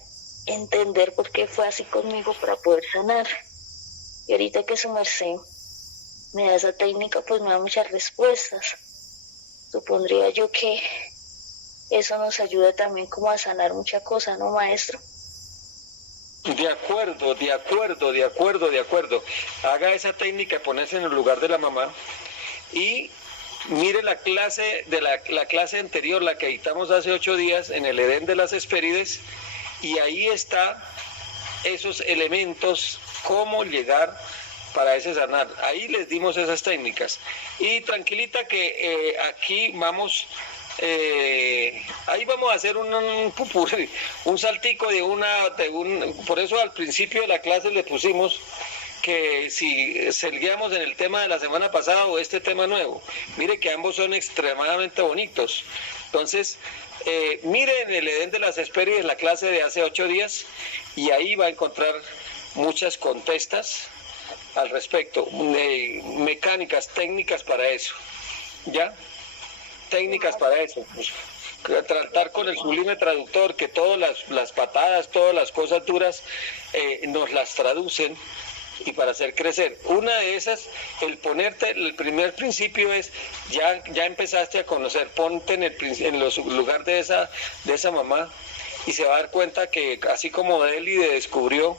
entender por qué fue así conmigo para poder sanar. Y ahorita que su merced me da esa técnica, pues me da muchas respuestas. Supondría yo que eso nos ayuda también como a sanar mucha cosa, ¿no, maestro? De acuerdo. Haga esa técnica de ponerse en el lugar de la mamá y mire la clase de la clase anterior, la que editamos hace 8 días en el Edén de las Hespérides, y ahí está esos elementos, cómo llegar para ese sanar. Ahí les dimos esas técnicas. Y tranquilita que aquí vamos... ahí vamos a hacer un saltico por eso al principio de la clase le pusimos que si seguíamos en el tema de la semana pasada o este tema nuevo. Mire que ambos son extremadamente bonitos. Entonces, miren el Edén de las Hespérides, la clase de hace 8 días, y ahí va a encontrar muchas contestas al respecto, mecánicas, técnicas para eso, ¿ya? Técnicas para eso, pues, tratar con el sublime traductor, que todas las patadas, todas las cosas duras nos las traducen, y para hacer crecer. Una de esas, el primer principio es, ya empezaste a conocer, ponte en los lugar de esa mamá, y se va a dar cuenta que así como Deli descubrió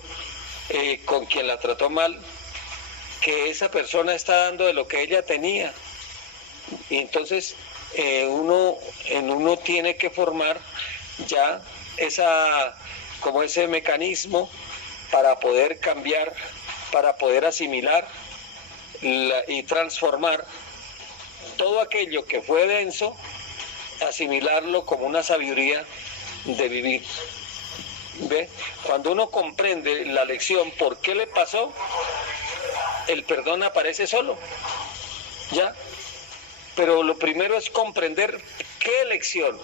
con quien la trató mal, que esa persona está dando de lo que ella tenía. Y entonces uno tiene que formar ya ese mecanismo para poder cambiar, para poder asimilar y transformar todo aquello que fue denso, asimilarlo como una sabiduría de vivir. ¿Ve? Cuando uno comprende la lección, por qué le pasó, el perdón aparece solo, ¿ya? Pero lo primero es comprender qué lección.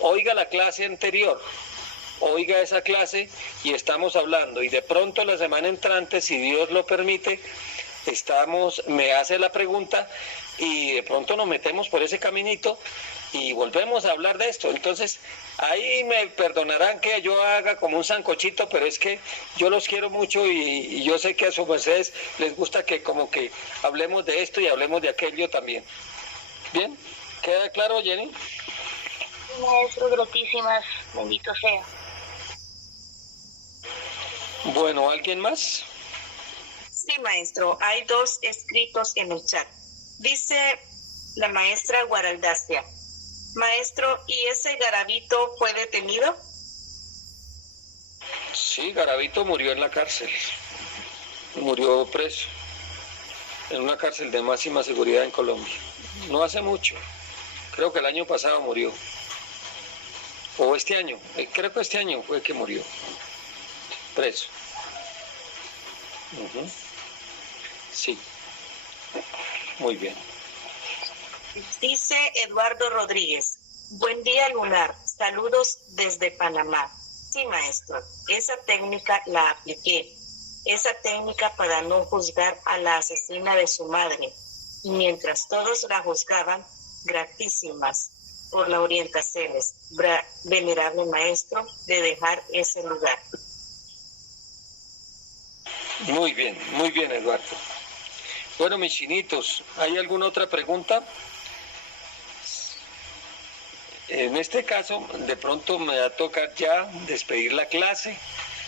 Oiga la clase anterior, oiga esa clase y estamos hablando, y de pronto la semana entrante, si Dios lo permite, me hace la pregunta y de pronto nos metemos por ese caminito y volvemos a hablar de esto. Entonces, ahí me perdonarán que yo haga como un sancochito, pero es que yo los quiero mucho y yo sé que a sus mercedes les gusta que como que hablemos de esto y hablemos de aquello también. ¿Bien? ¿Queda claro, Jenny? Maestro, gratísimas, bendito sea. Bueno, ¿alguien más? Sí, maestro, hay 2 escritos en el chat. Dice la maestra Guaraldacia: maestro, ¿y ese Garavito fue detenido? Sí, Garavito murió en la cárcel. Murió preso en una cárcel de máxima seguridad en Colombia. No hace mucho. Creo que el año pasado murió. O este año. Creo que este año fue que murió. Preso. Sí. Muy bien. Dice Eduardo Rodríguez: buen día, Lunar. Saludos desde Panamá. Sí, maestro. Esa técnica la apliqué. Esa técnica para no juzgar a la asesina de su madre. Y mientras todos la juzgaban, gratísimas por la orientaciones, venerable maestro, de dejar ese lugar. Muy bien, Eduardo. Bueno, mis chinitos, ¿hay alguna otra pregunta? En este caso, de pronto me va a tocar ya despedir la clase.